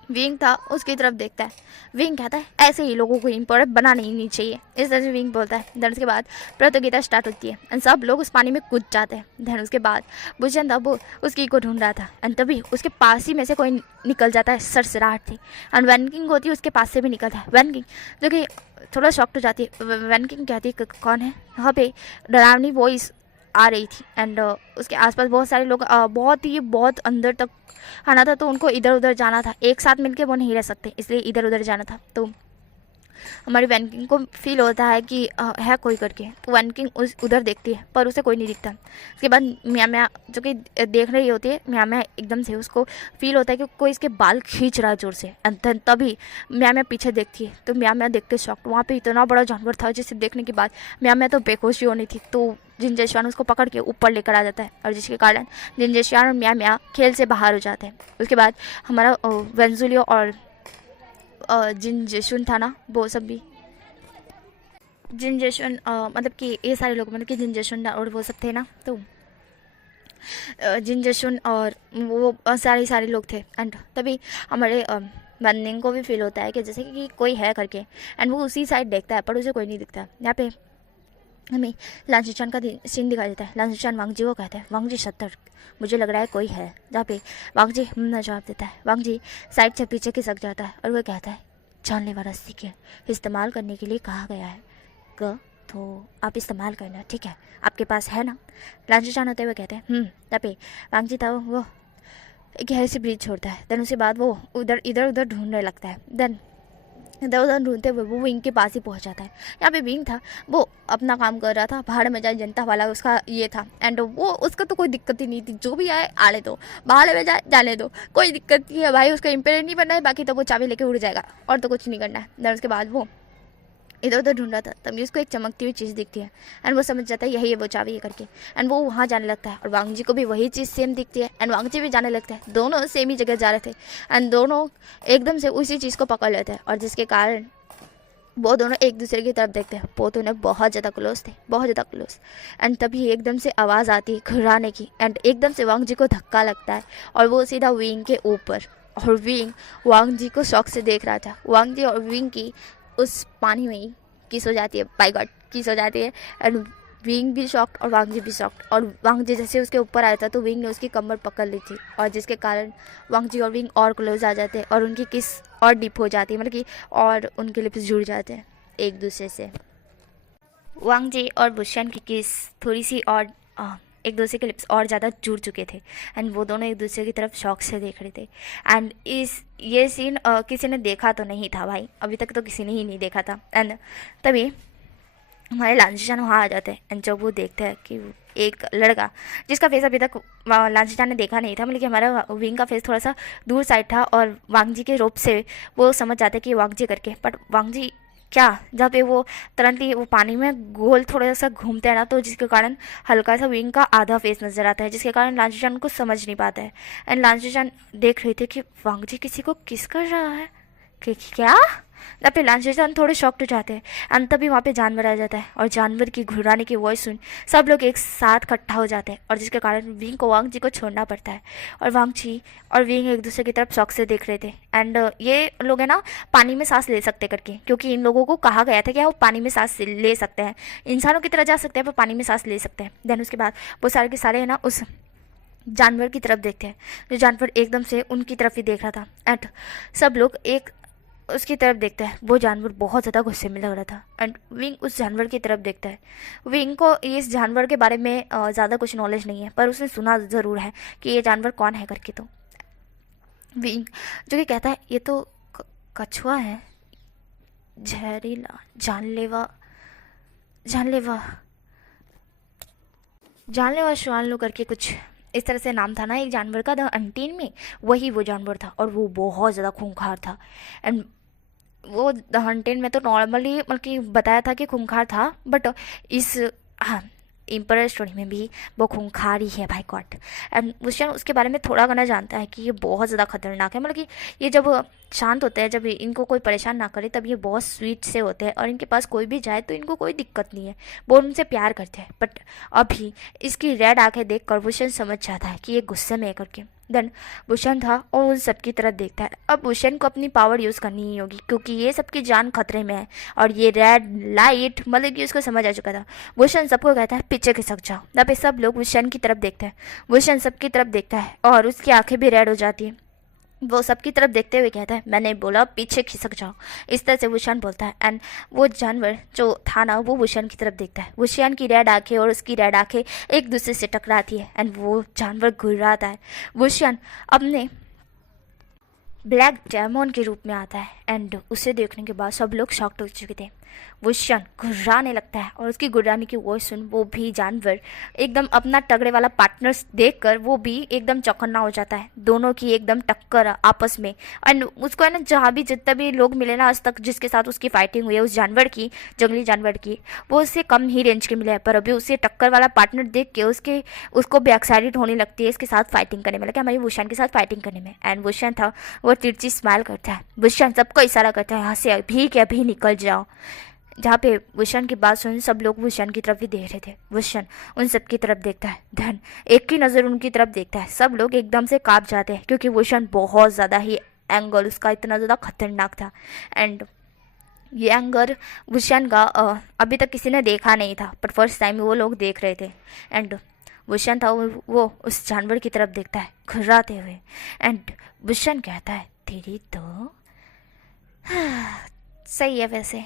विंग था उसकी तरफ देखता है। विंग कहता है ऐसे ही लोगों को इम्पोर्टेंट बनाना ही नहीं चाहिए, इस तरह से विंग बोलता है। देन उसके बाद प्रतियोगिता स्टार्ट होती है एंड सब लोग उस पानी में कूद जाते हैं। देन उसके बाद बुशन था वो उसकी को ढूंढ रहा था एंड तभी उसके पास ही में से कोई निकल जाता है, सरसराहट थी। एंड वैन किंग होती है उसके पास से भी निकलता है। वैन किंग जो कि थोड़ा शॉक्ड हो जाती है। वैन किंग कहती है कौन है? यहाँ पे डरावनी वॉइस आ रही थी एंड उसके आसपास बहुत सारे लोग बहुत अंदर तक आना था, तो उनको इधर उधर जाना था, एक साथ मिलके वो नहीं रह सकते, इसलिए इधर उधर जाना था। तो हमारी वैन किंग को फील होता है कि है कोई करके, तो वैन किंग उधर देखती है पर उसे कोई नहीं दिखता। उसके बाद म्या म्या जो कि देख रही होती है, म्या म्या एकदम से उसको फील होता है कि कोई इसके बाल खींच रहा है जोर से। एंड तभी म्या म्या पीछे देखती है तो म्या म्या देख के शॉक्ड, वहाँ पे इतना बड़ा जानवर था जिसे देखने के बाद म्या म्या तो बेहोशी होनी थी। तो जिनजेशियान उसको पकड़ के ऊपर लेकर आ जाता है और जिसके कारण जिनजेशियान और म्या म्या खेल से बाहर हो जाते हैं। उसके बाद हमारा वेंजुलियो और जिन जेशुन था ना, वो सब भी जिन जेशुन मतलब कि ये सारे लोग, मतलब कि जिन जेशुन और वो सब थे ना, तो जिन जेशुन और वो सारे लोग थे। एंड तभी हमारे बंदिंग को भी फील होता है कि जैसे कि कोई है करके, एंड वो उसी साइड देखता है पर उसे कोई नहीं दिखता। यहाँ पे हमें लांचुचान का सीन दिखाई देता है। लांचुचान वांगजी को कहता है वांगजी सतर्क, मुझे लग रहा है कोई है। जहाँ पे वांगजी जवाब देता है। वांगजी साइड से पीछे खिसक जाता है और वह कहता है जानलेवा रस्सी के इस्तेमाल करने के लिए कहा गया है तो आप इस्तेमाल करना, ठीक है, आपके पास है ना? लांचुचान होते हुए कहते हैं तहाँ पे वांगजी था वो एक गहरी सी ब्रीज छोड़ता है। देन उसके बाद वो इधर उधर ढूंढने लगता है। देन इधर उधर ढूंढते हुए वो विंग के पास ही पहुंच जाता है। यहाँ पे विंग था वो अपना काम कर रहा था, भाड़ में जाए जनता वाला उसका ये था। एंड वो उसका तो कोई दिक्कत ही नहीं थी, जो भी आए आने दो, भाड़ में जाए जाने दो, कोई दिक्कत नहीं है भाई, उसका इम्पेयर नहीं बनना है, बाकी तो वो चाबी लेके उड़ जाएगा और तो कुछ नहीं करना है। देन उसके बाद वो इधर उधर ढूंढ रहा था, तभी उसको एक चमकती हुई चीज़ दिखती है एंड वो समझ जाता है यही है वो चाबी है करके। एंड वो वहाँ जाने लगता है और वांगजी को भी वही चीज़ सेम दिखती है एंड वांगजी भी जाने लगता है। दोनों सेम ही जगह जा रहे थे एंड दोनों एकदम से उसी चीज़ को पकड़ लेते हैं और जिसके कारण वो दोनों एक दूसरे की तरफ देखते हैं। वो दोनों बहुत ज़्यादा क्लोज थे, बहुत ज़्यादा क्लोज। एंड तभी एकदम से आवाज़ आती है घुराने की एंड एकदम से वांगजी को धक्का लगता है और वो सीधा विंग के ऊपर, और विंग वांगजी को शौक से देख रहा था। वांगजी और विंग की उस पानी में ही किस हो जाती है, बाय गॉड किस हो जाती है। एंड विंग भी शॉक्ड और वांगजी भी शॉक्ड, और वांगजी जैसे उसके ऊपर आया था तो विंग ने उसकी कमर पकड़ ली थी और जिसके कारण वांगजी और विंग और क्लोज आ जाते हैं और उनकी किस और डीप हो जाती है, मतलब कि और उनके लिप्स जुड़ जाते हैं एक दूसरे से। वांगजी और बुशियन की किस थोड़ी सी और एक दूसरे के लिप्स और ज़्यादा जुड़ चुके थे एंड वो दोनों एक दूसरे की तरफ शौक से देख रहे थे। एंड ये सीन किसी ने देखा तो नहीं था भाई, अभी तक तो किसी ने ही नहीं देखा था। एंड तभी हमारे लांचीचान वहाँ आ जाते हैं एंड जब वो देखते हैं कि एक लड़का जिसका फेस अभी तक लांचीचान ने देखा नहीं था, मतलब कि हमारा विंग का फेस थोड़ा सा दूर साइड था और वांगजी के रूप से वो समझ जाते कि वांगजी करके, बट वांगजी क्या, जब पे वो तुरंत ही वो पानी में गोल थोड़ा सा घूमते हैं ना, तो जिसके कारण हल्का सा विंग का आधा फेस नज़र आता है, जिसके कारण लांचीचान को समझ नहीं पाता है। एंड लांचीचान देख रहे थे कि वांगजी किसी को किस कर रहा है कि क्या। तब पे लांचीचान थोड़े शॉक्ड हो जाते हैं एंड तभी वहाँ पे जानवर आ जाता है और जानवर की घुराने की वॉइस सुन सब लोग एक साथ इकट्ठा हो जाते हैं और जिसके कारण विंग को वांगजी को छोड़ना पड़ता है। और वांगजी और विंग एक दूसरे की तरफ शौक से देख रहे थे। एंड ये लोग है ना पानी में सांस ले सकते करके, क्योंकि इन लोगों को कहा गया था कि वो पानी में सांस ले सकते हैं, इंसानों की तरह जा सकते हैं पर पानी में सांस ले सकते हैं। देन उसके बाद वो सारे के सारे है ना उस जानवर की तरफ देखते हैं, जो जानवर एकदम से उनकी तरफ ही देख रहा था। एंड सब लोग एक उसकी तरफ देखता है, वो जानवर बहुत ज़्यादा गुस्से में लग रहा था। एंड विंग उस जानवर की तरफ देखता है। विंग को इस जानवर के बारे में ज़्यादा कुछ नॉलेज नहीं है, पर उसने सुना ज़रूर है कि ये जानवर कौन है करके। तो विंग जो कि कहता है ये तो कछुआ है, जहरीला, जानलेवा जानलेवा जानलेवा श्वानलू करके कुछ इस तरह से नाम था ना एक जानवर का, द अंटीन में वही वो जानवर था और वो बहुत ज़्यादा खूंखार था। एंड वो द हंटेन में तो नॉर्मली मतलब कि बताया था कि खूंखार था, बट इस हाँ, इम्परर स्टोरी में भी वो खूंखार ही है भाई गॉड। एंड वुशन उसके बारे में थोड़ा घना जानता है कि ये बहुत ज़्यादा खतरनाक है, मतलब कि ये जब शांत होते हैं, जब इनको कोई परेशान ना करे, तब ये बहुत स्वीट से होते हैं और इनके पास कोई भी जाए तो इनको कोई दिक्कत नहीं है, वो उनसे प्यार करते हैं। बट अभी इसकी रेड आंखें देख कर वुशन समझ जाता है कि ये गुस्से में है करके। देन भूषण था और उन सबकी तरफ देखता है। अब भूषण को अपनी पावर यूज़ करनी ही होगी क्योंकि ये सबकी जान खतरे में है और ये रेड लाइट मतलब कि उसको समझ आ चुका था। भूषण सबको कहता है पीछे खिसक जाओ। तब पे सब लोग भूषण की तरफ देखते हैं। भूषण सबकी तरफ देखता है और उसकी आंखें भी रेड हो जाती हैं। वो सबकी तरफ देखते हुए कहता है मैंने बोला पीछे खिसक जाओ, इस तरह से भूषण बोलता है। एंड वो जानवर जो था ना वो भूषण की तरफ देखता है। भूषण की रेड आंखें और उसकी रेड आंखें एक दूसरे से टकराती है एंड वो जानवर घुर्राता है। भूषण अपने ब्लैक डेमन के रूप में आता है एंड उसे देखने के बाद सब लोग शॉक्ड हो चुके थे। वुशन घुर्राने लगता है और उसकी घुर्राने की वॉइस सुन वो भी जानवर एकदम अपना तगड़े वाला पार्टनर्स देखकर वो भी एकदम चौकन्ना हो जाता है। दोनों की एकदम टक्कर आपस में। एंड उसको है ना जहाँ भी जितना भी लोग मिले ना आज तक जिसके साथ उसकी फाइटिंग हुई है उस जानवर की, जंगली जानवर की, वो उससे कम ही रेंज के मिले हैं। पर अभी उसे टक्कर वाला पार्टनर देख के उसको भी एक्साइटेड होने लगती है इसके साथ फाइटिंग करने में, लगा हमारी वुशन के साथ फाइटिंग करने में। एंड वुशन था वो तिरछी स्माइल करता है। वुशन सबको इशारा करता है यहाँ से अभी के अभी निकल जाओ। जहाँ पे वुशन की बात सुन सब लोग वुशन की तरफ भी देख रहे थे। वुशन उन सब की तरफ देखता है। धन एक की नज़र उनकी तरफ देखता है। सब लोग एकदम से कांप जाते हैं क्योंकि वुशन बहुत ज़्यादा ही एंगल उसका इतना ज़्यादा खतरनाक था। एंड ये एंगर वुशन का अभी तक किसी ने देखा नहीं था पर फर्स्ट टाइम वो लोग देख रहे थे। एंड वुशन था वो उस जानवर की तरफ देखता है घुर्राते हुए। एंड वुशन कहता है तेरी तो सही है, वैसे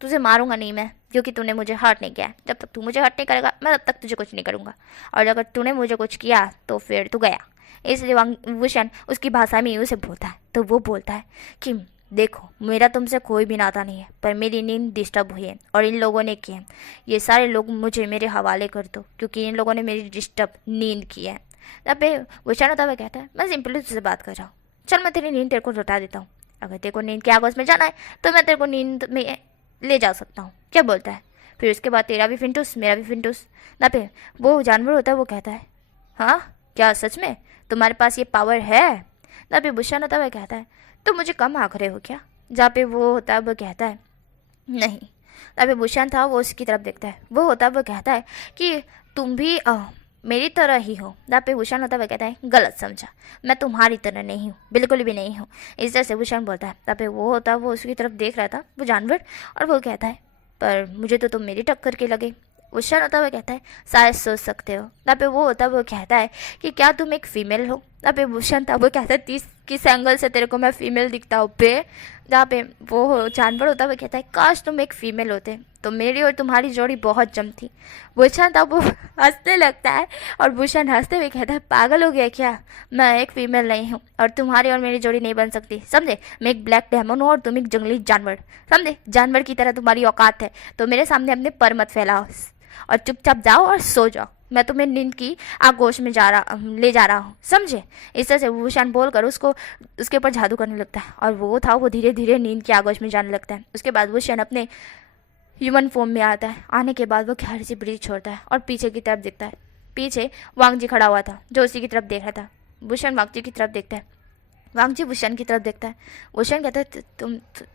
तुझे मारूंगा नहीं मैं क्योंकि तूने मुझे हर्ट नहीं किया। जब तक तू मुझे हर्ट नहीं करेगा मैं तब तक तुझे कुछ नहीं करूंगा, और अगर तूने मुझे कुछ किया तो फिर तू गया। इसलिए वुशन उसकी भाषा में यूँ से बोलता है। तो वो बोलता है कि देखो मेरा तुमसे कोई भी नाता नहीं है पर मेरी नींद डिस्टर्ब हुई है और इन लोगों ने की है। ये सारे लोग मुझे मेरे हवाले कर दो क्योंकि इन लोगों ने मेरी डिस्टर्ब नींद की है। तब पे वुशन होता हुआ कहता है मैं सिंपली तुझसे बात कर रहा हूँ, चल मैं तेरी नींद तेरे को लौटा देता हूँ। अगर तेरे को नींद के आगोश में जाना है तो मैं तेरे को नींद में ले जा सकता हूँ, क्या बोलता है। फिर उसके बाद तेरा भी फिंटूस मेरा भी फिंटूस। ना पे वो जानवर होता है वो कहता है हाँ क्या सच में तुम्हारे पास ये पावर है। ना पे भूषण होता है वो कहता है तुम मुझे कम आंक रहे हो क्या। जहाँ पे वो होता है वो कहता है नहीं। ना पे भूषण था वो उसकी तरफ देखता है। वो होता है वो कहता है कि तुम भी मेरी तरह ही हो। जहाँ पे भूषण होता है वो कहता है गलत समझा, मैं तुम्हारी तरह नहीं हूँ, बिल्कुल भी नहीं हूँ। इस तरह से भूषण बोलता है। तब पे वो होता है वो उसकी तरफ देख रहा था वो जानवर, और वो कहता है पर मुझे तो तुम मेरी टक्कर के लगे। भूषण होता है वो कहता है शायद सोच सकते हो। तब पे वो होता है वो कहता है कि क्या तुम एक फीमेल हो। तब पे भूषण था वो कहता है किस एंगल से तेरे को मैं फीमेल दिखता हूँ पे। जहाँ पे वो जानवर होता है वो कहता है काश तुम एक फीमेल होते तो मेरी और तुम्हारी जोड़ी बहुत जमती। भूषण था वो हंसने लगता है और भूषण हंसते हुए कहता है पागल हो गया क्या, मैं एक फीमेल नहीं हूँ और तुम्हारी और मेरी जोड़ी नहीं बन सकती, समझे। मैं एक ब्लैक डेमन हूँ और तुम एक जंगली जानवर, समझे। जानवर की तरह तुम्हारी औकात है तो मेरे सामने अपने पर मत फैलाओ और चुपचाप जाओ और सो जाओ। मैं तुम्हें नींद की आगोश में ले जा रहा हूँ, समझे। इस तरह से भूषण बोलकर उसके ऊपर जादू करने लगता है और वो धीरे धीरे नींद की आगोश में जाने लगता है। उसके बाद भूषण अपने ह्यूमन फॉर्म में आता है। आने के बाद वो गहरी सी ब्रीथ छोड़ता है और पीछे की तरफ देखता है। पीछे वांगजी खड़ा हुआ था जो उसी की तरफ देख रहा था। भूषण वांगजी की तरफ देखता है। वांगजी भूषण की तरफ देखता है। भूषण कहता है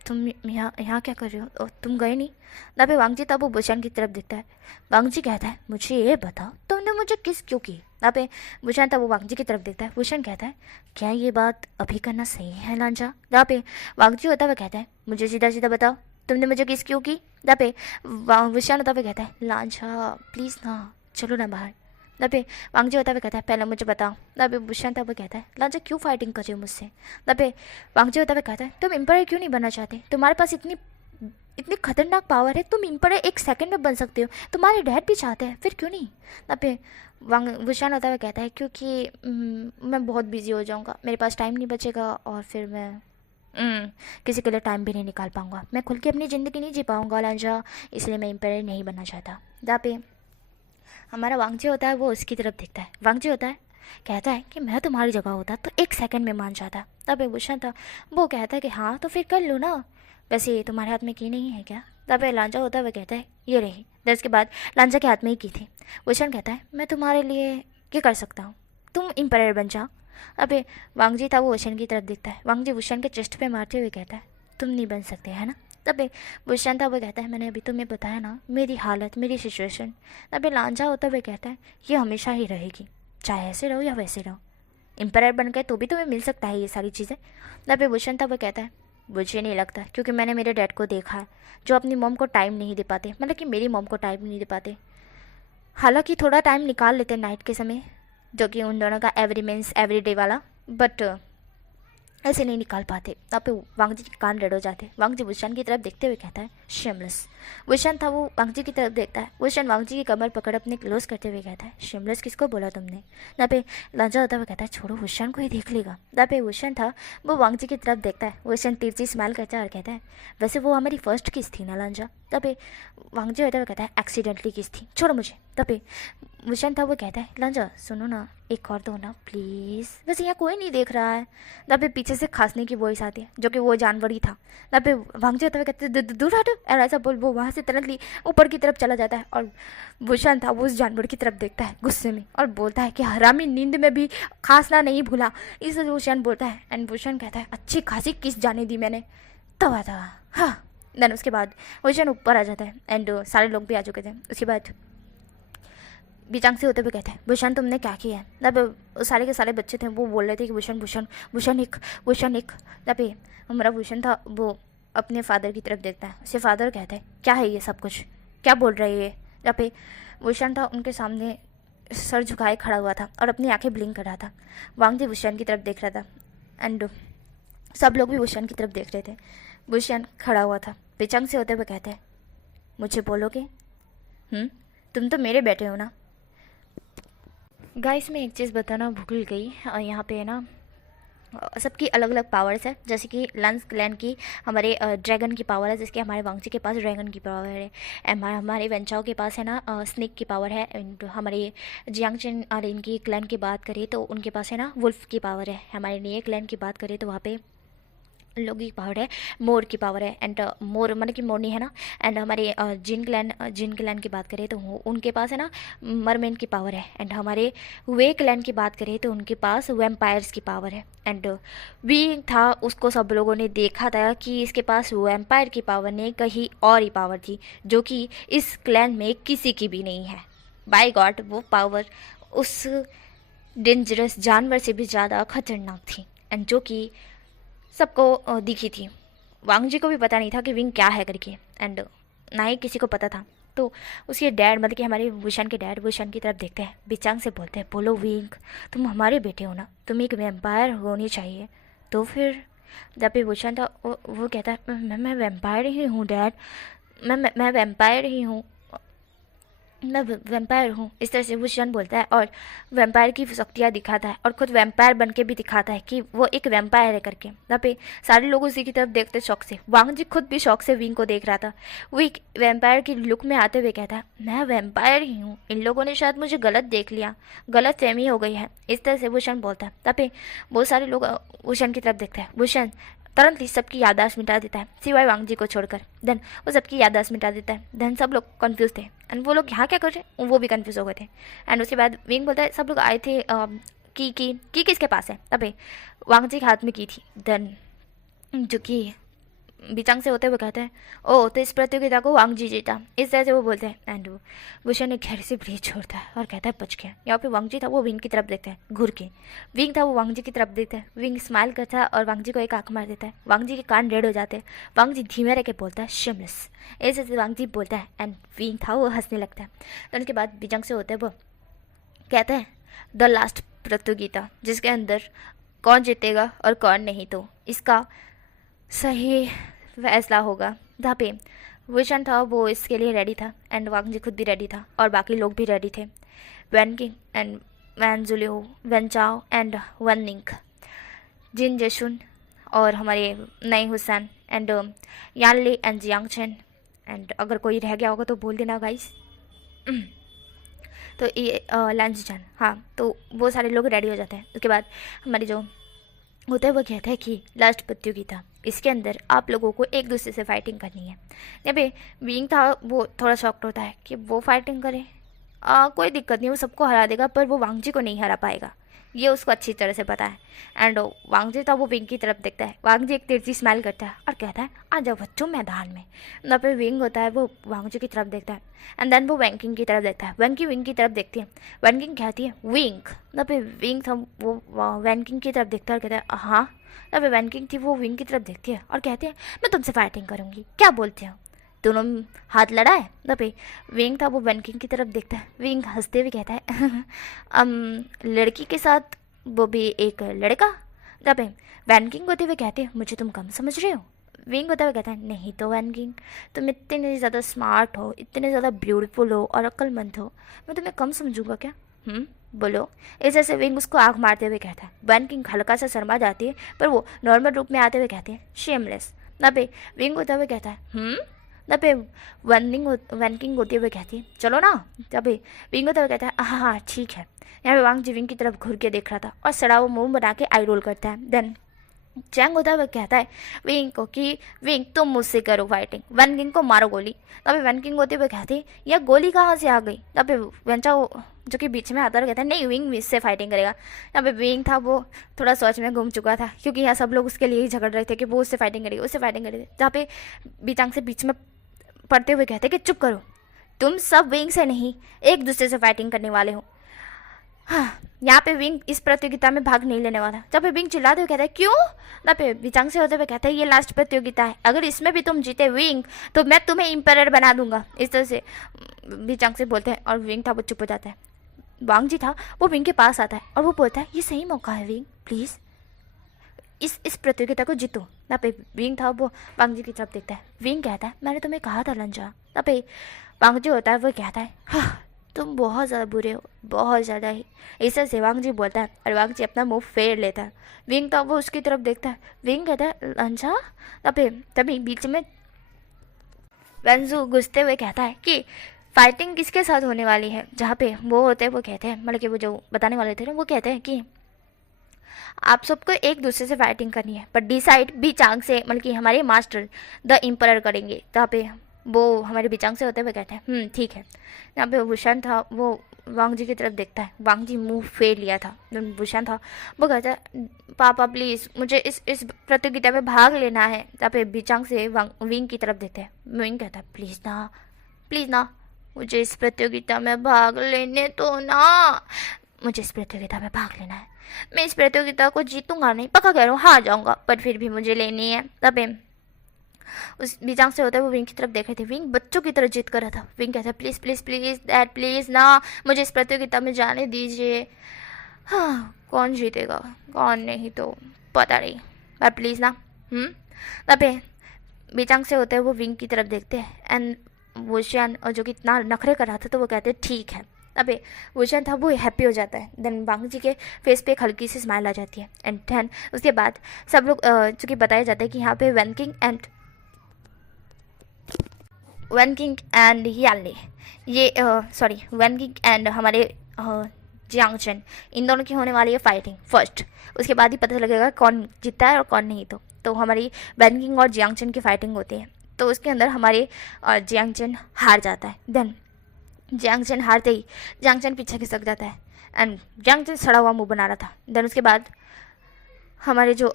तुम यहाँ क्या कर रहे हो, और तुम गए नहीं। ना पे वांगजी तब वो भूषण की तरफ देखता है। वांगजी कहता है मुझे ये बताओ तुमने मुझे किस क्यों की। ना पे भूषण तब वो वांगजी की तरफ देखता है। भूषण कहता है क्या ये बात अभी करना सही है लांजा। ना पे वांगजी होता हुआ कहता है मुझे सीधा सीधा बताओ तुमने मुझे किस क्यों की। ना पे भूषण होता हुआ कहता है लांजा प्लीज़ ना चलो ना बाहर। ना पे वांगजी होता हुआ कहता है पहले मुझे बताओ। ना पे भूषण होता हुआ कहता है लांजा क्यों फाइटिंग कर रही हो मुझसे। ना पे वांगजी होता हुआ कहता है तुम एम्पायर क्यों नहीं बनना चाहते, तुम्हारे पास इतनी खतरनाक पावर है, तुम एम्पायर एक सेकंड में बन सकते हो, तुम्हारे डैड भी चाहते हैं, फिर क्यों नहीं। ना पे भूषण होता हुआ कहता है क्योंकि मैं बहुत बिजी हो जाऊँगा, मेरे पास टाइम नहीं बचेगा और फिर मैं किसी के लिए टाइम भी नहीं निकाल पाऊँगा, मैं खुल के अपनी ज़िंदगी नहीं जी पाऊँगा लांजा, इसलिए मैं एम्पायर नहीं बनना चाहता। जहाँ पे हमारा वांगजी होता है वो उसकी तरफ देखता है। वांगजी होता है कहता है कि मैं तुम्हारी जगह होता तो एक सेकंड में मान जाता। तब एक भूषण था वो कहता है कि हाँ तो फिर कर लो ना, वैसे तुम्हारे हाथ में की नहीं है क्या। तब लांजा होता है वो कहता है ये रही देन उसके बाद लांजा के हाथ में ही की थी। वुशन कहता है मैं तुम्हारे लिए क्या कर सकता हूँ, तुम एम्पायर बन जाओ। अबे वांगजी था वो वुशन की तरफ देखता है। वांगजी वुशन के चेस्ट पे मारते हुए कहता है तुम नहीं बन सकते है ना। तबे वुशन था वो कहता है मैंने अभी तुम्हें बताया ना मेरी हालत, मेरी सिचुएशन। तबे लांजा होता हुआ कहता है ये हमेशा ही रहेगी, चाहे ऐसे रहो या वैसे रहो। एम्पायर बन गए तो भी तुम्हें मिल सकता है ये सारी चीज़ें। तबे वुशन था वो कहता है मुझे नहीं लगता, क्योंकि मैंने मेरे डैड को देखा है जो अपनी मॉम को टाइम नहीं दे पाते, मतलब कि मेरी मॉम को टाइम नहीं दे पाते। हालांकि थोड़ा टाइम निकाल लेते नाइट के समय, जो कि उन दोनों का एवरी मीन्स एवरी डे वाला, बट ऐसे नहीं निकाल पाते। तब पे वांगजी के कान रेड हो जाते। वांगजी वुशन की तरफ देखते हुए कहता है शेमलेस। वुशन था वो वांगजी की तरफ देखता है। वुशन वांगजी की कमर पकड़ अपने क्लोज करते हुए कहता है शेमलेस किसको बोला तुमने। तब पे लांजा होता हुआ कहता है छोड़ो वुशन को ही देख लेगा। तब पे वुशन था वो वांगजी की तरफ देखता है। वुशन तिरछी स्माइल करता है और कहता है वैसे वो हमारी फर्स्ट किस थी ना लांजा। तब पे वांगजी होता हुआ कहता है एक्सीडेंटली किस थी, छोड़ो मुझे। तब पे वुशन था वो कहता है लांजा सुनो ना एक और दो ना प्लीज़, वैसे यहाँ कोई नहीं देख रहा है। तब पे पीछे से खांसने की वॉइस आती है जो कि वो जानवर ही था। तब पे वांगजी होते हुए कहते हैं दूर हटो, और ऐसा बोल वो वहाँ से तुरंत ऊपर की तरफ चला जाता है। और वुशन था वो उस जानवर की तरफ देखता है गुस्से में और बोलता है कि हरामी नींद में भी खांसना नहीं भूला। इसलिए वुशन बोलता है एंड वुशन कहता है अच्छी खासी किस जाने दी मैंने, तवा तवा हाँ। देन उसके बाद वुशन ऊपर आ जाता है एंड सारे लोग भी आ चुके थे। उसके बाद बिचांग से होते हुए कहते हैं भूषण तुमने क्या किया है। तब सारे के सारे बच्चे थे वो बोल रहे थे कि भूषण भूषण भूषण एक। तब हमारा भूषण था वो अपने फादर की तरफ देखता है। उससे फादर कहते हैं क्या है ये सब कुछ, क्या बोल रहे हैं ये। तब भूषण था उनके सामने सर झुकाए खड़ा हुआ था और अपनी आंखें ब्लिंक कर रहा था। वांगजी भूषण की तरफ देख रहा था एंड सब लोग भी भूषण की तरफ देख रहे थे। भूषण खड़ा हुआ था। बिचांग से होते हुए कहते हैं मुझे बोलोगे तुम तो मेरे बेटे हो ना। गाइस मैं एक चीज़ बताना भूल गई, यहाँ पे है ना सबकी अलग अलग पावर्स है। जैसे कि लंस क्लैन की हमारे ड्रैगन की पावर है, जिसके हमारे वांगजी के पास ड्रैगन की पावर है। हमारे वेंचाओ के पास है ना स्नेक की पावर है। एंड हमारे जियांगचेन और इनकी क्लैन की बात करें तो उनके पास है ना वुल्फ की पावर है। हमारे निये क्लैन की बात करें तो वहाँ पे लोगों की पावर है, मोर की पावर है। एंड मोर मतलब कि मोरनी है ना। एंड हमारे जिन क्लैन की बात करें तो उनके पास है ना मरमेन की पावर है। एंड हमारे वे क्लैन की बात करें तो उनके पास वैम्पायर्स की पावर है। एंड वी था उसको सब लोगों ने देखा था कि इसके पास वैम्पायर की पावर नहीं कहीं और ही पावर थी जो कि इस क्लैन में किसी की भी नहीं है। बाय गॉड वो पावर उस डेंजरस जानवर से भी ज़्यादा खतरनाक थी एंड जो कि सबको दिखी थी। वांगजी को भी पता नहीं था कि विंग क्या है करके एंड ना ही किसी को पता था। तो उसके डैड मतलब कि हमारे वुशन के डैड वुशन की तरफ देखते हैं। बिचांग से बोलते हैं बोलो विंग तुम हमारे बेटे हो ना, तुम एक वैम्पायर होनी चाहिए। तो फिर जब भी वुशन था वो कहता है मैं वैम्पायर ही हूँ डैड, मैं वैम्पायर ही हूँ, मैं वैम्पायर हूँ। इस तरह से वुशन बोलता है और वैम्पायर की शक्तियाँ दिखाता है और खुद वैम्पायर बन के भी दिखाता है कि वो एक वैम्पायर है करके। तब पे सारे लोग उसी की तरफ देखते शौक से। वांगजी खुद भी शौक से विंग को देख रहा था। वो एक वैम्पायर की लुक में आते हुए कहता है मैं वैम्पायर ही हूँ, इन लोगों ने शायद मुझे गलत देख लिया, गलत फहमी हो गई है। इस तरह से वुशन बोलता है। तब पे बहुत सारे लोग वुशन की तरफ देखते हैं। वुशन तुरंत ही सबकी याददाश्त मिटा देता है सिवाय वांगजी को छोड़कर। देन वो सबकी याददाश्त मिटा देता है। देन सब लोग कंफ्यूज थे एंड वो लोग यहाँ क्या कर रहे हैं वो भी कंफ्यूज हो गए थे। एंड उसके बाद विंग बोलता है सब लोग आए थे की किसके पास है। तब वांगजी के हाथ में की थी। देन जो कि बिचांग से होते हुए कहते हैं ओ तो इस प्रतियोगिता को वांगजी जीता। इस तरह से वो बोलते हैं एंड वुशन एक गहरी से ब्रीथ छोड़ता है और कहता है बच गया। यहाँ पे वांगजी था वो विंग की तरफ देखता है घूर के। विंग था वो वांगजी की तरफ देखता है। विंग स्माइल करता है और वांगजी को एक आंख मार देता है। वांगजी के कान रेड हो जाते हैं। वांगजी धीमे रह के बोलता है शिमलेस। ऐसे से वांगजी बोलता है एंड विंग था वो हंसने लगता है। तो उनके बाद बिचांग से होते हैं वो कहते हैं द लास्ट प्रतियोगिता जिसके अंदर कौन जीतेगा और कौन नहीं, तो इसका सही फैसला होगा। जहाँ पे वुशन था वो इसके लिए रेडी था एंड वांगजी खुद भी रेडी था और बाकी लोग भी रेडी थे। Wan King and Wan Julio, Wan Chao and Wan Ning, Jin Jeshun और हमारे नई हुसैन एंड यान ली एंड जियांगचेन। एंड अगर कोई रह गया होगा तो बोल देना गाइस। तो ये लांजीचान, हाँ तो वो सारे लोग रेडी हो जाते हैं। उसके बाद हमारी जो होता है वो कहता है कि लास्ट प्रतियोगिता, इसके अंदर आप लोगों को एक दूसरे से फाइटिंग करनी है। यहाँ पे विंग था वो थोड़ा शॉक्ड होता है कि वो फाइटिंग करे, कोई दिक्कत नहीं, वो सबको हरा देगा पर वो वांगजी को नहीं हरा पाएगा, ये उसको अच्छी तरह से पता है। एंड वांगजी था वो विंग की तरफ देखता है, वांगजी एक तिरछी स्माइल करता है और कहता है आ जाओ बच्चों मैदान में। ना पे विंग होता है वो वांगजी की तरफ देखता है एंड देन वो वैंकिंग की तरफ देखता है, वैंकी विंग की तरफ देखती है, वैंकिंग कहती है विंग। ना पे विंग था वो वैंकिंग की तरफ देखता है और कहता है हाँ। ना पे वैंकिंग थी वो विंग की तरफ देखती है और कहती है मैं तुमसे फाइटिंग करूँगी, क्या बोलते हो। दोनों हाथ लड़ाए। ना पे विंग था वो वैंकिंग की तरफ देखता है, विंग हंसते हुए कहता है लड़की के साथ वो भी एक लड़का। तब वैन होते हुए कहते हैं मुझे तुम कम समझ रहे हो। विंग होता हुआ कहता है नहीं तो वैन किंग, तुम इतने ज़्यादा स्मार्ट हो, इतने ज़्यादा ब्यूटीफुल हो और अक्लमंद हो, मैं तुम्हें कम समझूंगा क्या। बोलो। इस ऐसे विंग उसको आँख मारते हुए कहता है। वैन किंग हल्का सा शर्मा जाती है पर वो नॉर्मल रूप में आते हुए कहते हैं शेमलेस। ना पे विंग होता हुआ कहता है ना पे वैन किंग होते हुए कहती है चलो ना। तब विंग होता हुआ कहता है हाँ ठीक है। यहाँ पे वांग जी विंग की तरफ घूर के देख रहा था और सड़ा वो मुंह बना के आई रोल करता है। देन चैंग होता है वह कहता है विंग को कि विंग तुम मुझसे करो फाइटिंग, वन किंग को मारो गोली। तभी वन किंग होते हुए कहती यह गोली कहाँ से आ गई। तभी वेंचा जो कि बीच में आता है कहता है नहीं विंग इससे फाइटिंग करेगा। यहाँ पे विंग था वो थोड़ा सोच में घूम चुका था क्योंकि यहाँ सब लोग उसके लिए ही झगड़ रहे थे कि वो उससे फाइटिंग करेगी, उससे फाइटिंग करेगी। जहाँ पे बीचांग से बीच में पढ़ते हुए कहते कि चुप करो, तुम सब विंग से नहीं एक दूसरे से फाइटिंग करने वाले हो। हाँ, यहाँ पे विंग इस प्रतियोगिता में भाग नहीं लेने वाला। जब विंग चिल्लाते हुए कहता है क्यों। ना पे विचांग से होते हुए कहता है ये लास्ट प्रतियोगिता है, अगर इसमें भी तुम जीते विंग तो मैं तुम्हें इम्पेरर बना दूंगा। इस तरह से विचांग से बोलते हैं और विंग था वो चुप हो जाता है। वांग जी था वो विंग के पास आता है और वो बोलता है ये सही मौका है विंग, प्लीज़ इस प्रतियोगिता को जीतो। ना पे विंग था वो वांग जी की तरफ देखता है। विंग कहता है मैंने तुम्हें कहा था लंजा। ना पे वांग जी होता है वो कहता है हाँ तुम बहुत ज़्यादा बुरे हो, बहुत ज़्यादा ही। ऐसा से वांग जी बोलता है और वांग जी अपना मुंह फेर लेता है। विंग तो वो उसकी तरफ देखता है। विंग कहता है लंजा। तभी बीच में वेंजू गुस्से हुए कहता है कि फाइटिंग किसके साथ होने वाली है। जहाँ पे वो होते हैं वो कहते हैं मतलब कि वो जो बताने वाले थे ना वो कहते हैं कि आप सबको एक दूसरे से फाइटिंग करनी है पर डिसाइड बीचांग से मतलब कि हमारे मास्टर द इम्परर करेंगे। जहाँ पे वो हमारे बीचांग से होते हुए कहते हैं ठीक है। यहाँ पे भूषण था वो वांग जी की तरफ देखता है। वांग जी मुंह फेर लिया था। भूषण था वो कहता है पापा प्लीज़ मुझे इस प्रतियोगिता में भाग लेना है। यहाँ पे बीचांग से विंग की तरफ देखते हैं। विंग कहता है प्लीज़ ना मुझे इस प्रतियोगिता में भाग लेने तो ना, मुझे इस प्रतियोगिता में भाग लेना है। मैं इस प्रतियोगिता को जीतूंगा नहीं, पक्का कह रहा हूँ हार जाऊंगा पर फिर भी मुझे लेनी है। तब उस बीचांग से होता है वो विंग की तरफ देख रहे थे। विंग बच्चों की तरह जिद कर रहा था। विंग कहता है please please please dad please ना मुझे इस प्रतियोगिता में जाने दीजिए। हाँ कौन जीतेगा कौन नहीं तो पता नहीं पर प्लीज़ ना। तब बीचांग से होता है वो विंग की तरफ देखते हैं एंड वुशियन और जो कि इतना नखरे कर रहा था तो वो कहते हैं ठीक है। अबे वुशियन था वो हैप्पी हो जाता है। देन वांग जी के फेस पे एक हल्की सी स्माइल आ जाती है एंड देन उसके बाद सब लोग जो कि बताया जाता है कि यहाँ पे वन किंग एंड यानली ये सॉरी वन किंग एंड हमारे जियांग चेन इन दोनों की होने वाली है फाइटिंग फर्स्ट। उसके बाद ही पता लगेगा कौन जीतता है और कौन नहीं। तो हमारी वन किंग और जियांग चेन की फाइटिंग होती है तो उसके अंदर हमारे जियांग चेन हार जाता है। देन जियांग चेन हारते ही जियांग चेन पीछे खिसक जाता है एंड जियांग चेन सड़ा हुआ मुंह बना रहा था। देन उसके बाद हमारे जो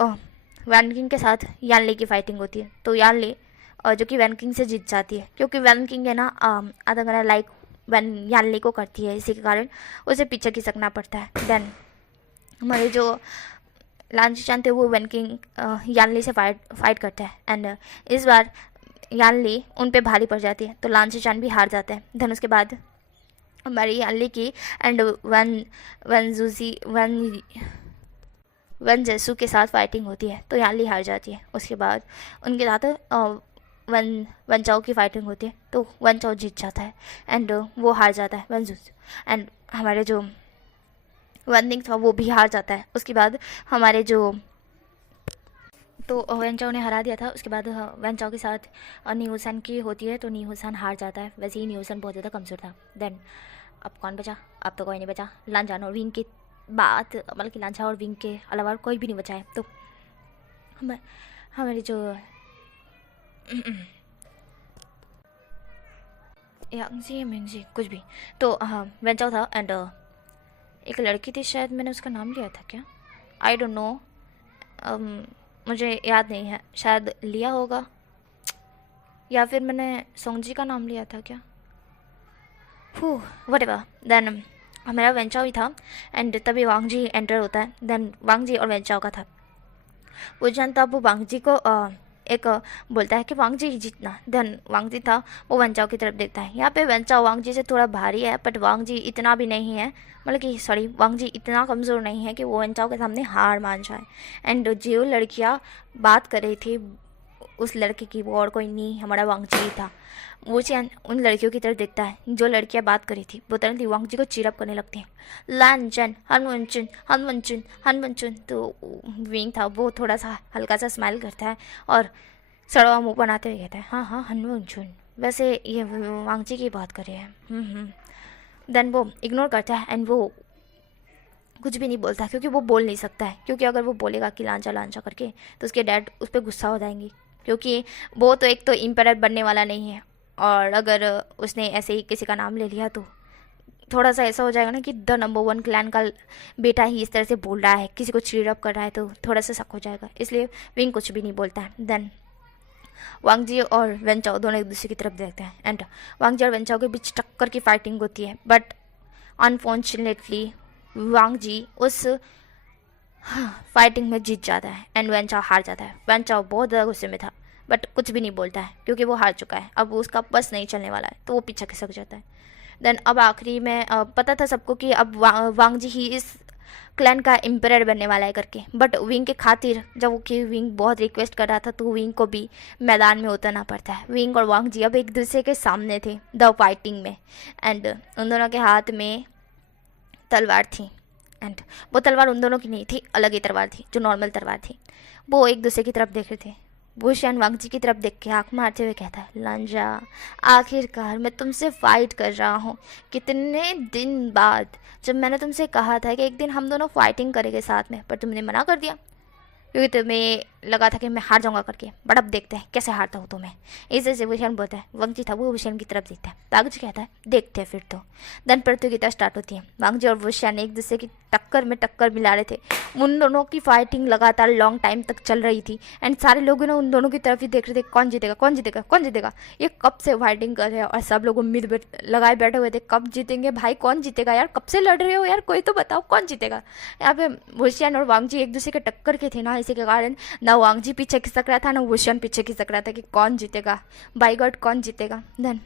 वैन किंग के साथ यानली की फाइटिंग होती है तो यानली जो कि वैन किंग से जीत जाती है क्योंकि वैन किंग है ना आधा घंटा लाइक वैन यानली को करती है, इसी के कारण उसे पीछे खिसकना पड़ता है। देन हमारे जो लांची चांद थे वो वैन किंग यानली से फाइट करता है एंड इस बार यानली उन पे भारी पड़ जाती है तो लांची चांद भी हार जाता है। देन उसके बाद हमारी यानली की एंड वन जेसू के साथ फाइटिंग होती है तो यानली हार जाती है। उसके बाद उनके साथ वन चाओ की फाइटिंग होती है तो वन चाओ जीत जाता है एंड वो हार जाता है वन जूस एंड हमारे जो वन निंग था वो भी हार जाता है। उसके बाद हमारे जो तो वन चाओ ने हरा दिया था। उसके बाद वन चाओ के साथ न्यूसन की होती है तो न्यूसन हार जाता है। वैसे ही न्यूसन बहुत ज़्यादा कमज़ोर था। देन अब कौन बचा, अब तो कोई नहीं बचा। लांजान और विंग की बात मतलब कि लांजा और विंग के अलावा कोई भी नहीं बचा है तो हमारी जो यांगजी मिंगजी कुछ भी, तो हाँ वेंचाओ था एंड एक लड़की थी, शायद मैंने उसका नाम लिया था क्या, आई डोंट नो, मुझे याद नहीं है, शायद लिया होगा या फिर मैंने सोंगजी का नाम लिया था क्या, वट एवर। देन हमारा वेंचाओ ही था एंड तभी वांगजी एंटर होता है। देन वांगजी और वेंचाओ का था, वो जानता वो वांगजी को एक बोलता है कि वांगजी ही जीतना। देन वांगजी था वो वेंचाओ की तरफ देखता है। यहाँ पे वेंचाओ वांगजी से थोड़ा भारी है, बट वांगजी इतना भी नहीं है, मतलब कि सॉरी वांगजी इतना कमज़ोर नहीं है कि वो वेंचाओ के सामने हार मान जाए। एंड जो लड़कियाँ बात कर रही थी उस लड़के की, वो और कोई नहीं हमारा वांगजी ही था। वो चैन उन लड़कियों की तरफ देखता है जो लड़कियां बात करी थी, वो तुरंत वांगजी को चीरअप करने लगती हैं, लान चन हनवंचुन हनवंचुन हनवंचुन। तो विंग था वो थोड़ा सा हल्का सा स्माइल करता है और सड़वा मुँह बनाते हुए कहता है हाँ हाँ हनवंचुन, वैसे ये वांगजी की बात कर रहे हैं। देन वो इग्नोर करता है एंड वो कुछ भी नहीं बोलता, क्योंकि वो बोल नहीं सकता है, क्योंकि अगर वो बोलेगा कि लांचा लांचा करके तो उसके डैड उस पर गुस्सा हो जाएंगे, क्योंकि वो तो एक तो इम्पेरर बनने वाला नहीं है, और अगर उसने ऐसे ही किसी का नाम ले लिया तो थोड़ा सा ऐसा हो जाएगा ना कि द नंबर 1 क्लैन का बेटा ही इस तरह से बोल रहा है, किसी को चीरअप कर रहा है, तो थोड़ा सा शक हो जाएगा, इसलिए विंग कुछ भी नहीं बोलता है। देन वांगजी और वेंचाओ दोनों एक दूसरे की तरफ देखते हैं एंड वांगजी और वेंचाओ के बीच टक्कर की फाइटिंग होती है, बट अनफॉर्चुनेटली वांगजी उस फाइटिंग में जीत जाता है एंड वेंचाओ हार जाता है। वेंचाओ बहुत ज़्यादा गुस्से में था, बट कुछ भी नहीं बोलता है क्योंकि वो हार चुका है, अब उसका बस नहीं चलने वाला है, तो वो पीछे खिसक जाता है। देन अब आखिरी में पता था सबको कि अब वांगजी ही इस क्लैन का एम्परर बनने वाला है करके, बट विंग के खातिर जब कि विंग बहुत रिक्वेस्ट कर रहा था तो विंग को भी मैदान में उतरना पड़ता है। विंग और वांगजी अब एक दूसरे के सामने थे द फाइटिंग में, एंड उन दोनों के हाथ में तलवार थी, एंड वो तलवार उन दोनों की नहीं थी, अलग ही तलवार थी जो नॉर्मल तलवार थी। वो एक दूसरे की तरफ देख रहे थे। वुशियान वांगजी की तरफ देख के आँख मारते हुए कहता है लांजा, आखिरकार मैं तुमसे फाइट कर रहा हूँ, कितने दिन बाद। जब मैंने तुमसे कहा था कि एक दिन हम दोनों फाइटिंग करेंगे साथ में, पर तुमने मना कर दिया क्योंकि तुम्हें लगा था कि मैं हार जाऊंगा करके, बट अब देखते हैं कैसे हारता हूँ तुम्हें। इसे से वुशियान बोलता है। वांगजी था वो वुशियान की तरफ देखता है। वांगजी कहता है देखते हैं फिर तो। देन प्रतियोगिता स्टार्ट होती है। वांगजी और वुशियान एक दूसरे की टक्कर में टक्कर मिला रहे थे। उन दोनों की फाइटिंग लगातार लॉन्ग टाइम तक चल रही थी एंड सारे लोग ना उन दोनों की तरफ ही देख रहे थे, कौन जीतेगा कौन जीतेगा कौन जीतेगा। ये कब से फाइटिंग कर रहे हैं और सब लोग उम्मीद लगाए बैठे हुए थे कब जीतेंगे भाई, कौन जीतेगा यार, कब से लड़ रहे हो यार, कोई तो बताओ कौन जीतेगा। यहाँ पे वुशियान और वांगजी एक दूसरे के टक्कर के थे ना, इसी के कारण ना वांगजी पीछे खिसक रहा था ना वुशियान पीछे खिसक रहा था कि कौन जीतेगा, बाय गॉड कौन जीतेगा। देन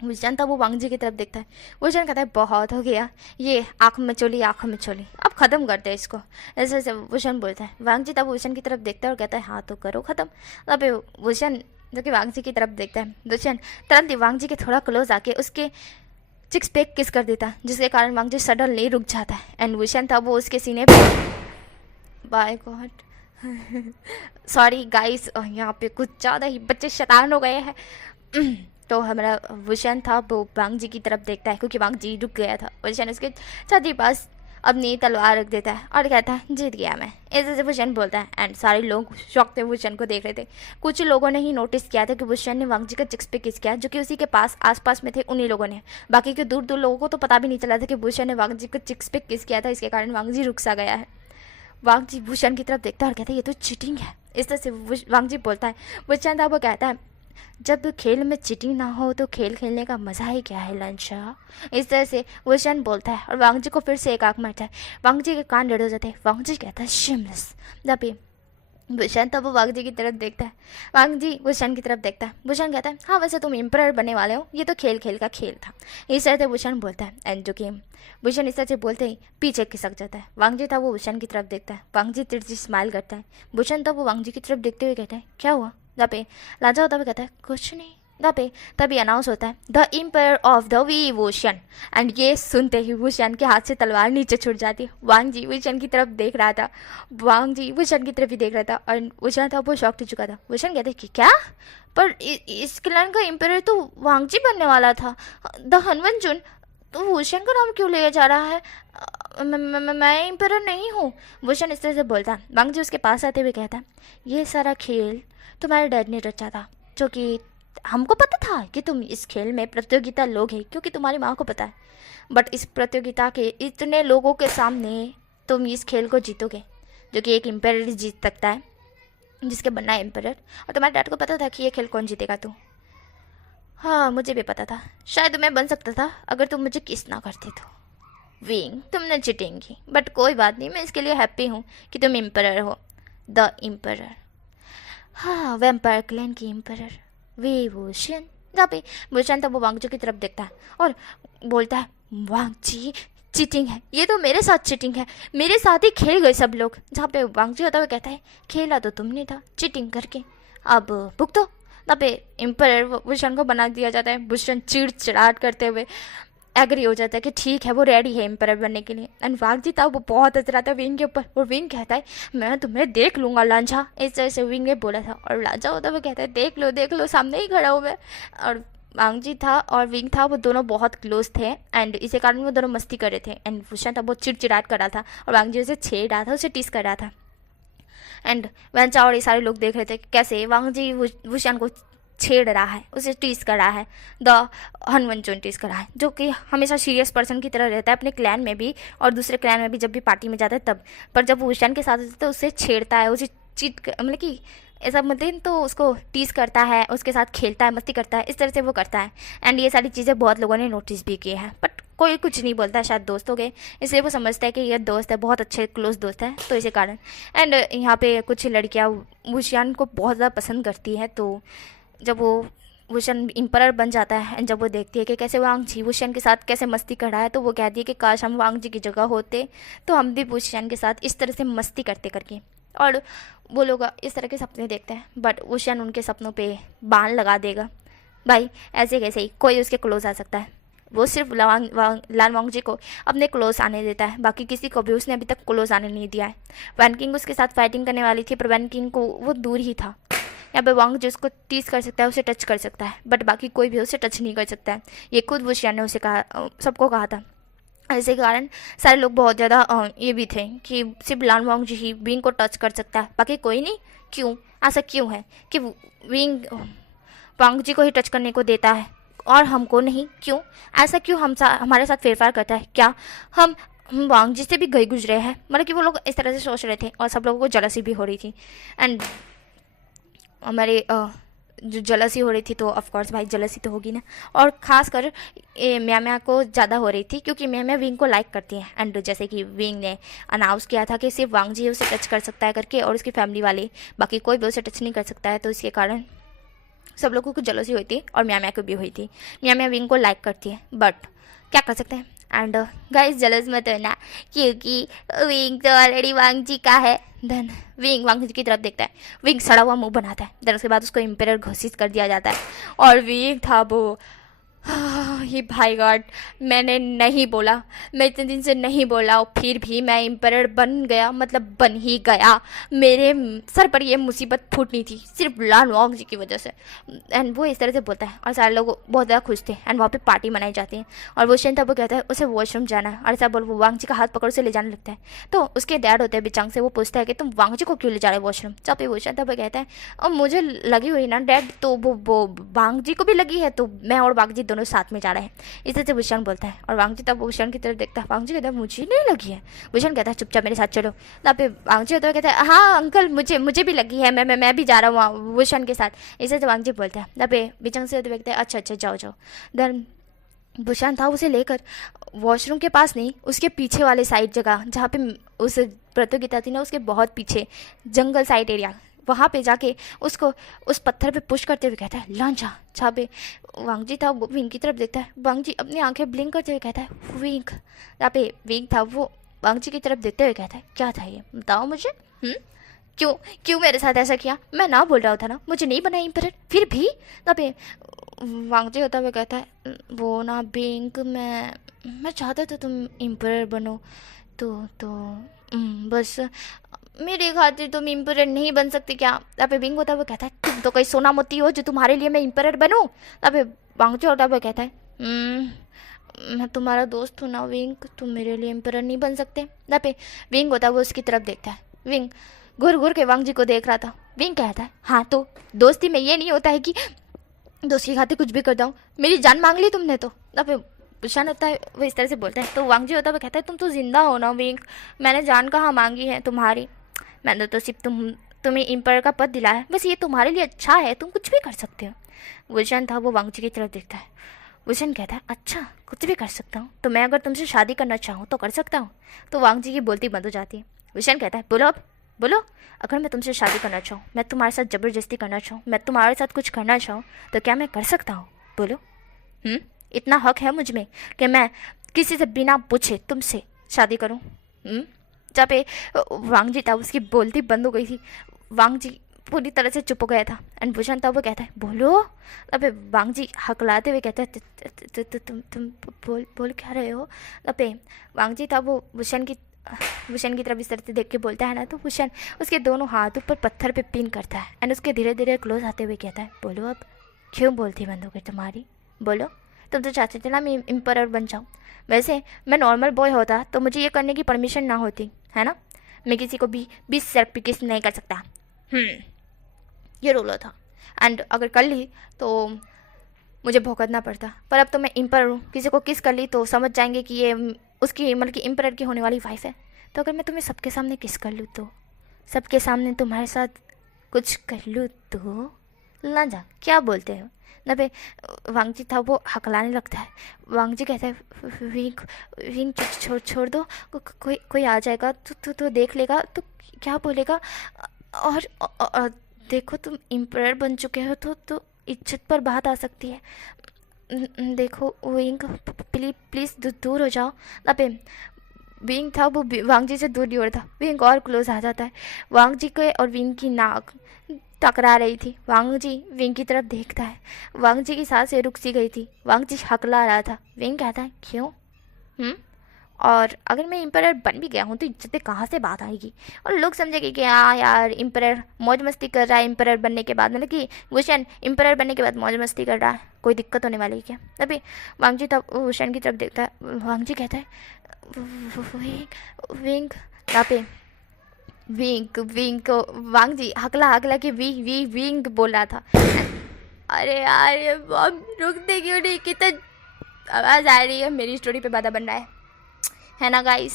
वुशियान था वो वांगजी की तरफ देखता है। वुशियान कहता है बहुत हो गया, ये आँख में चोली आँखों में चोली, अब ख़त्म करते हैं इसको, ऐसे ऐसे वुशियान बोलता है। वांगजी तब वुशियान की तरफ देखता है और कहता है हाँ तो करो ख़त्म। तब वुशियान जो कि वांगजी की तरफ देखता है, वुशियान तुरंत ही वांगजी के थोड़ा क्लोज आके उसके चिक्स पे किस कर देता है, जिसके कारण वांगजी सडनली रुक जाता है एंड वुशियान था वो उसके सीने पे, बाय गॉड सॉरी गाइस, यहाँ पे कुछ ज़्यादा ही बच्चे शैतान हो गए हैं। तो हमारा वुशियान था वो वांगजी की तरफ देखता है क्योंकि वांगजी रुक गया था। वुशियान उसके छाती पास अपनी तलवार रख देता है और कहता है जीत गया मैं, ऐसे वुशियान बोलता है। एंड सारे लोग शौक थे वुशियान को देख रहे थे। कुछ लोगों ने ही नोटिस किया था कि वुशियान ने वांगजी का चिक्स पे किस किया, जो कि उसी के पास आसपास में थे उन्हीं लोगों ने। बाकी के दूर दूर लोगों को तो पता भी नहीं चला था कि वुशियान ने वांगजी को चिक्स पे किस किया था, इसके कारण वांगजी रुक सा गया है। वांगजी वुशियान की तरफ देखता है और कहता है ये तो चीटिंग है, इस तरह से वांगजी बोलता है। वुशियान था वो कहता है जब खेल में चीटिंग ना हो तो खेल खेलने का मज़ा ही क्या है लंचा, इस तरह से वुशियान बोलता है और वांगजी को फिर से एक आँख मारता है। वांगजी के कान रेड हो जाते हैं। वांगजी कहता है शेमलेस। तभी वुशियान तब वो वांगजी की तरफ देखता है। वांगजी वुशियान की तरफ देखता है। वुशियान कहता है हाँ वैसे तुम एम्परर बनने वाले हो, ये तो खेल खेल का खेल था, इस तरह से वुशियान बोलता है। एंड जो कि वुशियान इस तरह से बोलते ही पीछे खिसक जाता है। वांगजी था वो वुशियान की तरफ देखता है। वांगजी तिरछी स्माइल करता है। वुशियान तब वो वांगजी की तरफ देखते हुए कहता है क्या हुआ। तभी लांचा होता हुआ कहता है कुछ नहीं। तभी अनाउंस होता है the empire of the Wei Wuxian. And ये सुनते ही वुशियान के हाथ से तलवार नीचे छूट जाती है। वांगजी वुशियान की तरफ देख रहा था। वांगजी वुशियान की तरफ ही देख रहा था और वुशियान था वो शॉक हो चुका था। वुशियान कहते कि क्या, पर इस क्लैन का एम्पायर तो वांगजी बनने वाला था, द हनवंचुन, तो वुशियान का नाम क्यों लिया जा रहा है। मैं इम्परर नहीं हूँ, वुशन इस तरह से बोलता है। वांग जी उसके पास आते हुए कहता है, ये सारा खेल तुम्हारे डैड ने रचा था, जो कि हमको पता था कि तुम इस खेल में प्रतियोगिता लोगे, क्योंकि तुम्हारी माँ को पता है। बट इस प्रतियोगिता के इतने लोगों के सामने तुम इस खेल को जीतोगे, जो कि एक एम्पायर जीत सकता है, जिसके बनना है एम्पायर। और तुम्हारे डैड को पता था कि ये खेल कौन जीतेगा। तू हाँ, मुझे भी पता था, शायद मैं बन सकता था अगर तुम मुझे किस ना करते तो। विंग, तुमने चीटिंग की, बट कोई बात नहीं, मैं इसके लिए हैप्पी हूँ कि तुम एम्पायर हो, द एम्पायर। हाँ, वैम्पायर क्लैन की एम्पायर वे वुशन। जहाँ पे वुशन था वो वांगजू की तरफ देखता है और बोलता है, वांगजी चीटिंग है, ये तो मेरे साथ चीटिंग है, मेरे साथ ही खेल गए सब लोग। जहाँ पे वांगजी होता हुआ कहता है, खेला तो तुमने था चीटिंग करके, अब भुगतो। तब पे एम्पायर वुशन को बना दिया जाता है। वुशन चिड़चिड़ाहट करते हुए एग्री हो जाता है कि ठीक है, वो रेडी है एम्पायर बनने के लिए। एंड वांग जी था वो बहुत हंस रहा था विंग के ऊपर, और विंग कहता है, मैं तुम्हें देख लूँगा लांझा, इस तरह से विंग ने बोला था। और लांझा होता हुआ कहता है, देख लो सामने ही खड़ा हूँ मैं। और वांग जी था और विंग था वो दोनों बहुत क्लोज थे, एंड इसी कारण वो दोनों मस्ती कर रहे थे। एंड वुशन था वो चिड़चिड़ाहट कर रहा था और वांग जी उसे छेड़ रहा था, उसे टीस कर रहा था। एंड वंचा और ये सारे लोग देख रहे थे कि कैसे वांग जी वुशन को छेड़ रहा है, उसे टीस कर रहा है, द हनवंचुन टीस कर रहा है, जो कि हमेशा सीरियस पर्सन की तरह रहता है अपने क्लैन में भी और दूसरे क्लैन में भी, जब भी पार्टी में जाता है तब। पर जब वो वुशन के साथ होता है तो उसे छेड़ता है, उसे मतलब कि ऐसा मतलब तो उसको टीस करता है, उसके साथ खेलता है, मस्ती करता है, इस तरह से वो करता है। एंड ये सारी चीज़ें बहुत लोगों ने नोटिस भी की है, बट कोई कुछ नहीं बोलता है, शायद दोस्त हो गए इसलिए वो समझता है कि ये दोस्त है, बहुत अच्छे क्लोज दोस्त है, तो इसी कारण। एंड यहाँ पे कुछ लड़कियाँ वुशन को बहुत ज़्यादा पसंद करती है, तो जब वो वुशन एम्परर बन जाता है एंड जब वो देखती है कि कैसे वांग जी वुशन के साथ कैसे मस्ती कर रहा है, तो वो कहती है कि काश हम वांग जी की जगह होते तो हम भी वुशन के साथ इस तरह से मस्ती करते करके। और वो लोग इस तरह के सपने देखते हैं, बट वुशन उनके सपनों पे बाण लगा देगा। भाई ऐसे कैसे ही कोई उसके क्लोज आ सकता है, वो सिर्फ लान वांग जी को अपने क्लोज आने देता है, बाकी किसी को भी उसने अभी तक क्लोज आने नहीं दिया है। वैन किंग उसके साथ फाइटिंग करने वाली थी, पर वैन किंग को वो दूर ही था। यहाँ पे वांग जो उसको टीज कर सकता है, उसे टच कर सकता है, बट बाकी कोई भी उसे टच नहीं कर सकता है। ये खुद वुशियान ने उसे कहा, सबको कहा था। इसी कारण सारे लोग बहुत ज़्यादा ये भी थे कि सिर्फ लान वांग जी ही विंग को टच कर सकता है, बाकी कोई नहीं। क्यों ऐसा क्यों है कि विंग वांग जी को ही टच करने को देता है और हमको नहीं? क्यों ऐसा, क्यों हमारे साथ फेरफार करता है? क्या हम वांग जी से भी गए गुजरे हैं? मतलब कि वो लोग इस तरह से सोच रहे थे और सब लोगों को जलसी भी हो रही थी। एंड हमारे जो जलसी हो रही थी, तो ऑफकोर्स भाई जलसी तो होगी ना, और ख़ासकर म्या को ज़्यादा हो रही थी क्योंकि म्या विंग को लाइक करती है। एंड जैसे कि विंग ने अनाउंस किया था कि सिर्फ वांग जी उसे टच कर सकता है करके, और उसकी फैमिली वाले, बाकी कोई भी उसे टच नहीं कर सकता है, तो इसके कारण सब लोगों को जलसी हुई थी और म्या को भी हुई थी। म्या विंग को लाइक करती है, बट क्या कर सकते हैं। एंड गाइस जलस मत होना, क्योंकि विंग तो ऑलरेडी वांग जी का है। देन विंग वांग जी की तरफ देखता है, विंग सड़ा हुआ मुंह बनाता है, देन उसके बाद उसको एम्पायर घोषित कर दिया जाता है। और विंग था वो ये भाई गॉड, मैंने नहीं बोला, मैं इतने दिन से नहीं बोला और फिर भी मैं एम्पायर बन गया, मतलब बन ही गया। मेरे सर पर ये मुसीबत फूटनी थी सिर्फ लान वांग जी की वजह से। एंड वो इस तरह से बोलता है और सारे लोग बहुत ज़्यादा खुश थे। एंड वहाँ पे पार्टी मनाई जाती है और वो शेन तब वो कहता है उसे वॉशरूम जाना है, और ऐसा बोल वो वांग जी का हाथ पकड़ उसे ले जाने लगता है। तो उसके डैड होते हैं बिचांग से, वो पूछता है कि तुम वांग जी को क्यों ले जा रहे हो वॉशरूम? जब पे वो शेन तब वो कहता है और मुझे लगी हुई ना डैड, तो वो वांग जी को भी लगी है, तो मैं और वांग जी दोनों साथ में जा रहे हैं। इस तरह से भूषण बोलता है और वांग जी तब भूषण की तरफ देखता है। वांग जी कहता है मुझे नहीं लगी है। भूषण कहता है चुपचाप मेरे साथ चलो। तब पे वांग जी होता है कहता है हाँ अंकल मुझे भी लगी है, मैं भी जा रहा हूँ भूषण के साथ। इस तरह से वांग जी बोलता है। तब पे बिचंग से होते कहते हैं अच्छा जाओ। देन भूषण था उसे लेकर वॉशरूम के पास नहीं, उसके पीछे वाले साइड जगह जहाँ पे उस प्रतियोगिता थी ना, उसके बहुत पीछे जंगल साइड एरिया, वहाँ पे जाके उसको उस पत्थर पे पुश करते हुए कहता है लांझा। जहाँ पे वांग जी था वो विंग की तरफ देखता है। वांग जी अपनी आंखें ब्लिंक करते हुए कहता है विंग। जहाँ पे विंग था वो वांग जी की तरफ देखते हुए कहता है क्या था ये, बताओ मुझे। क्यों मेरे साथ ऐसा किया? मैं ना बोल रहा था ना, मुझे नहीं बना एम्परर, फिर भी। जहाँ पे वांग जी होता हुआ कहता है वो ना विंग, मैं चाहता था तुम एम्परर बनो, तो बस मेरे खातिर तुम एम्परर नहीं बन सकती क्या? तब विंग होता हुआ कहता है तुम तो कोई सोना मोती हो जो तुम्हारे लिए मैं एम्परर बनूं। तब वांग जी होता हुआ कहता है मैं तुम्हारा दोस्त हूँ ना विंग, तुम मेरे लिए एम्परर नहीं बन सकते। ना पे विंग होता है वो उसकी तरफ देखता है। विंग घूर घूर के वांग जी को देख रहा था। विंग कहता है हाँ तो दोस्ती में ये नहीं होता है कि दोस्त की खातिर कुछ भी कर दूँ, मेरी जान मांग ली तुमने तो। ना पे बुशान होता है वो इस तरह से बोलता है। तो वांग जी होता है वो कहता है तुम तो जिंदा हो ना विंग, मैंने जान कहाँ मांगी है तुम्हारी, मैंने तो सिर्फ तुम्हें एम्परर का पद दिलाया है, बस ये तुम्हारे लिए अच्छा है, तुम कुछ भी कर सकते हो। वुशन था वो वांग जी की तरफ देखता है। वुशन कहता है अच्छा कुछ भी कर सकता हूँ, तो मैं अगर तुमसे शादी करना चाहूँ तो कर सकता हूँ। तो वांग जी की बोलती बंद हो जाती है। वुशन कहता है बोलो अब बोलो, अगर मैं तुमसे शादी करना चाहूँ, मैं तुम्हारे साथ ज़बरदस्ती करना चाहूँ, मैं तुम्हारे साथ कुछ करना चाहूँ, तो क्या मैं कर सकता हूँ? बोलो। इतना हक है मुझ में कि मैं किसी से बिना पूछे तुमसे शादी करूँ? जहाँ पे वांग जी था उसकी बोलती बंद हो गई थी। वांग जी पूरी तरह से चुप हो गया था। एंड भूषण था वो कहता है बोलो। अबे वांग जी हकलाते हुए कहते हैं तुम बोल बोल क्या रहे हो? अबे वांग जी था वो भूषण की तरफ इस तरह से देख के बोलता है ना, तो भूषण उसके दोनों हाथों पर पत्थर पे पिन करता है एंड उसके धीरे धीरे क्लोज आते हुए कहता है बोलो अब, क्यों बोलती बंद हो गई तुम्हारी? बोलो। तुम तो चाहते थे ना मैं एम्परर बन जाऊँ, वैसे मैं नॉर्मल बॉय होता तो मुझे ये करने की परमिशन ना होती है ना, मैं किसी को भी 20 सेल्फ किस नहीं कर सकता। ये रूल था एंड अगर कर ली तो मुझे भुगतना पड़ता, पर अब तो मैं एम्परर हूँ, किसी को किस कर ली तो समझ जाएंगे कि ये उसकी मतलब कि एम्परर की होने वाली वाइफ है। तो अगर मैं तुम्हें सबके सामने किस कर लूँ, तो सबके सामने तुम्हारे साथ कुछ कर लूँ तो ना जा, क्या बोलते हो? ना बे वांग जी था वो हकलाने लगता है। वांग जी कहता है विंग विंग छोड़ छोड़ दो, कोई आ जाएगा तो देख लेगा तो क्या बोलेगा, और देखो तुम एम्परर बन चुके हो तो इज्जत पर बात आ सकती है। देखो विंग प्लीज प्लीज दूर हो जाओ। अबे विंग था वो वांग जी से दूर नहीं हो रहा था, विंग और क्लोज आ जाता है। वांग जी के और विंग की नाक टकरा रही थी। वांग जी विंग की तरफ देखता है। वांग जी की सांसें रुक सी गई थी। वांग जी हकला रहा था। विंग कहता है क्यों? और अगर मैं एम्परर बन भी गया हूँ तो इज्जतें कहाँ से बात आएगी, और लोग समझेंगे कि हाँ यार एम्परर मौज मस्ती कर रहा है, एम्परर बनने के बाद मतलब कि वुशन एम्परर बनने के बाद मौज मस्ती कर रहा है, कोई दिक्कत होने वाली है क्या? अभी वांग जी तब वुशन की तरफ देखता है। वांग जी कहता है विंग विंग यहाँ पे विंग विंग को वांग जी हकला हकला के वी वी विंग बोल रहा था। अरे यार ये रुकते क्यों नहीं, कितना आवाज़ आ रही है, मेरी स्टोरी पे बाधा बन रहा है ना गाइस?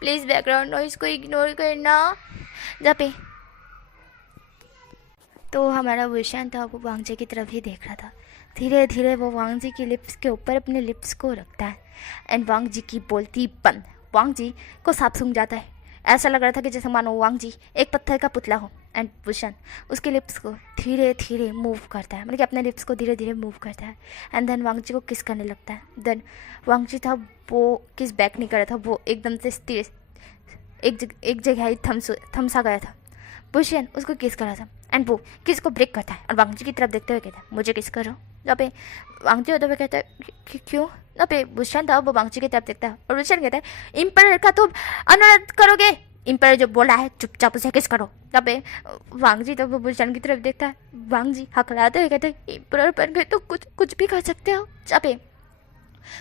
प्लीज़ बैकग्राउंड नॉइस को इग्नोर करना। जहाँ पे तो हमारा वुशन था वो वांग जी की तरफ ही देख रहा था। धीरे धीरे वो वांग जी की लिप्स के ऊपर अपने लिप्स को रखता है एंड वांग जी की बोलती बंद। वांग जी को सांप सूंघ जाता है। ऐसा लग रहा था कि जैसे मानो वांग जी एक पत्थर का पुतला हो। एंड वुशन उसके लिप्स को धीरे धीरे मूव करता है, मतलब कि अपने लिप्स को धीरे धीरे मूव करता है एंड देन वांग जी को किस करने लगता है। देन वांग जी था वो किस बैक नहीं कर रहा था, वो एकदम से स्थिर एक जगह ही थमसा गया था। वुशन उसको किस कर रहा था एंड वो किस को ब्रेक करता है और वांग जी की तरफ देखते हुए कहता है मुझे किस करो। जहाँ पे वांग जी होते हुए कहता है क्यों? ना पे वुशन था वो वांग जी की तरफ देखता है और वुशन कहता है एम्परर का तुम अनुरोध करोगे, एम्परर जो बोला है चुपचाप उसे किस करो। जहाँ पे वांग जी तो वो वुशन की तरफ देखता है। वांग जी हकलाते हुए कहते हैं एम्परर बन गए तो कुछ भी कर सकते हो। जहाँ पे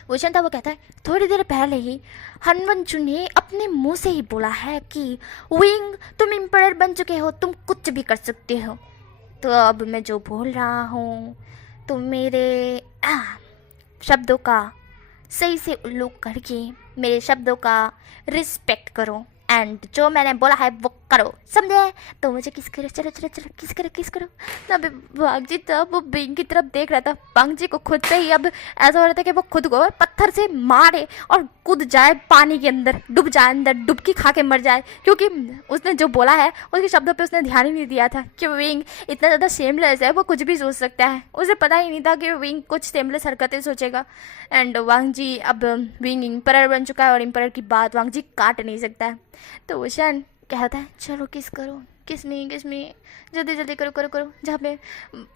वुशन था वो कहता है थोड़ी देर पहले ही हनवंचु ने अपने मुंह से ही बोला है कि विंग तुम एम्परर बन चुके हो, तुम कुछ भी कर सकते हो। तो अब मैं जो बोल रहा हूँ तो मेरे शब्दों का सही से उल्लेख करके मेरे शब्दों का रिस्पेक्ट करो एंड जो मैंने बोला है वो करो, समझे? तो मुझे किस करो, चलो चलो चलो किस करो। तब वांग जी तब वो विंग की तरफ देख रहा था। वांग जी को खुद से ही अब ऐसा हो रहा था कि वो खुद को पत्थर से मारे और कूद जाए पानी के अंदर, डूब जाए अंदर, डुबकी खा के मर जाए, क्योंकि उसने जो बोला है उसके शब्दों पे उसने ध्यान ही नहीं दिया था कि विंग इतना ज़्यादा शेमलेस है, वो कुछ भी सोच सकता है। उसे पता ही नहीं था कि विंग कुछ शेमलेस हरकतें सोचेगा। एंड वांग जी अब विंग एम्परर बन चुका है और एम्परर की बात वांग जी काट नहीं सकता है। तो वुशन कहता है चलो किस करो, किस में जल्दी जल्दी करो। जहाँ पे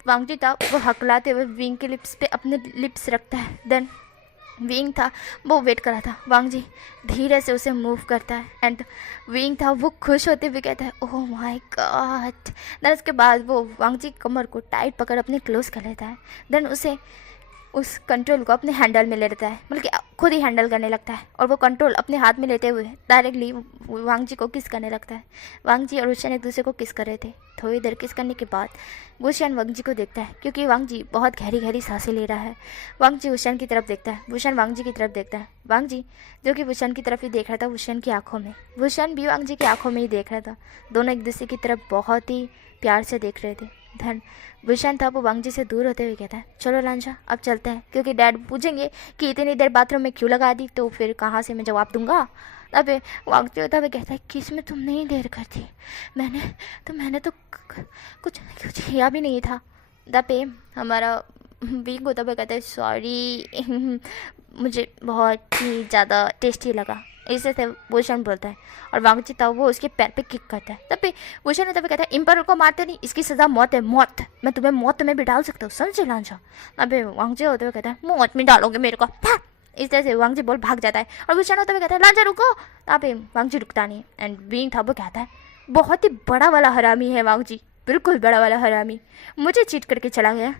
वांग जी था वो हकलाते हुए विंग के लिप्स पे अपने लिप्स रखता है। देन विंग था वो वेट कर रहा था। वांग जी धीरे से उसे मूव करता है एंड विंग था वो खुश होते हुए कहता है ओह माय गॉड। देन उसके बाद वो वांग जी कमर को टाइट पकड़ अपने क्लोज कर लेता है। देन उसे उस कंट्रोल को अपने हैंडल में ले लेता है, मतलब कि खुद ही हैंडल करने लगता है, और वो कंट्रोल अपने हाथ में लेते हुए डायरेक्टली वांग जी को किस करने लगता है। वांग जी और वुशियन एक दूसरे को किस कर रहे थे। थोड़ी देर किस करने के बाद वुशियन वांग जी को देखता है, क्योंकि वांग जी बहुत गहरी गहरी सांसें ले रहा है। वांग जी वुशियन की तरफ देखता है, वुशियन वांग जी की तरफ देखता है। वांग जी जो कि वुशियन की तरफ ही देख रहा था, वुशियन की आंखों में, वुशियन भी वांग जी की आंखों में ही देख रहा था। दोनों एक दूसरे की तरफ बहुत ही प्यार से देख रहे थे। धन वुशियन था वो वांग जी से दूर होते हुए कहता है, चलो लांजा अब चलते हैं, क्योंकि डैड पूछेंगे कि इतनी देर बाथरूम में क्यों लगा दी, तो फिर कहाँ से मैं जवाब दूंगा। तब वांग जी होता हुआ कहता है, किस में तुमने ही देर कर दी, मैंने तो कुछ किया भी नहीं था। तब हमारा वीक होता हुआ कहता है, सॉरी मुझे बहुत ही ज़्यादा टेस्टी लगा, ऐसे से वुशियन बोलता है। और वांग जी था वो उसके पैर पे किक करता है। तब वुशियन तब कहता है, इम्पर को मारते नहीं, इसकी सज़ा मौत है, मौत, मैं तुम्हें मौत में भी डाल सकता हूँ, समझे लांजा। अब वांग जी होते हुए कहता है, मौत में डालोगे मेरे को, भाग। इस तरह से वांग जी बोल भाग जाता है, और वुशियन होते हुए कहता है, लांजा रुको। तब वांग जी रुकता नहीं है, एंड बीइंग था वो कहता है, बहुत ही बड़ा वाला हरामी है वांग जी, बिल्कुल बड़ा वाला हरामी, मुझे चीट करके चला गया,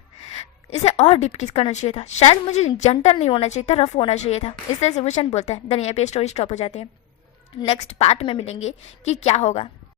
इसे और डीप किस करना चाहिए था, शायद मुझे जेंटल नहीं होना चाहिए था, रफ होना चाहिए था। इस तरह से वुशियन बोलता है। देन यहाँ पे स्टोरी स्टॉप हो जाती है। नेक्स्ट पार्ट में मिलेंगे कि क्या होगा।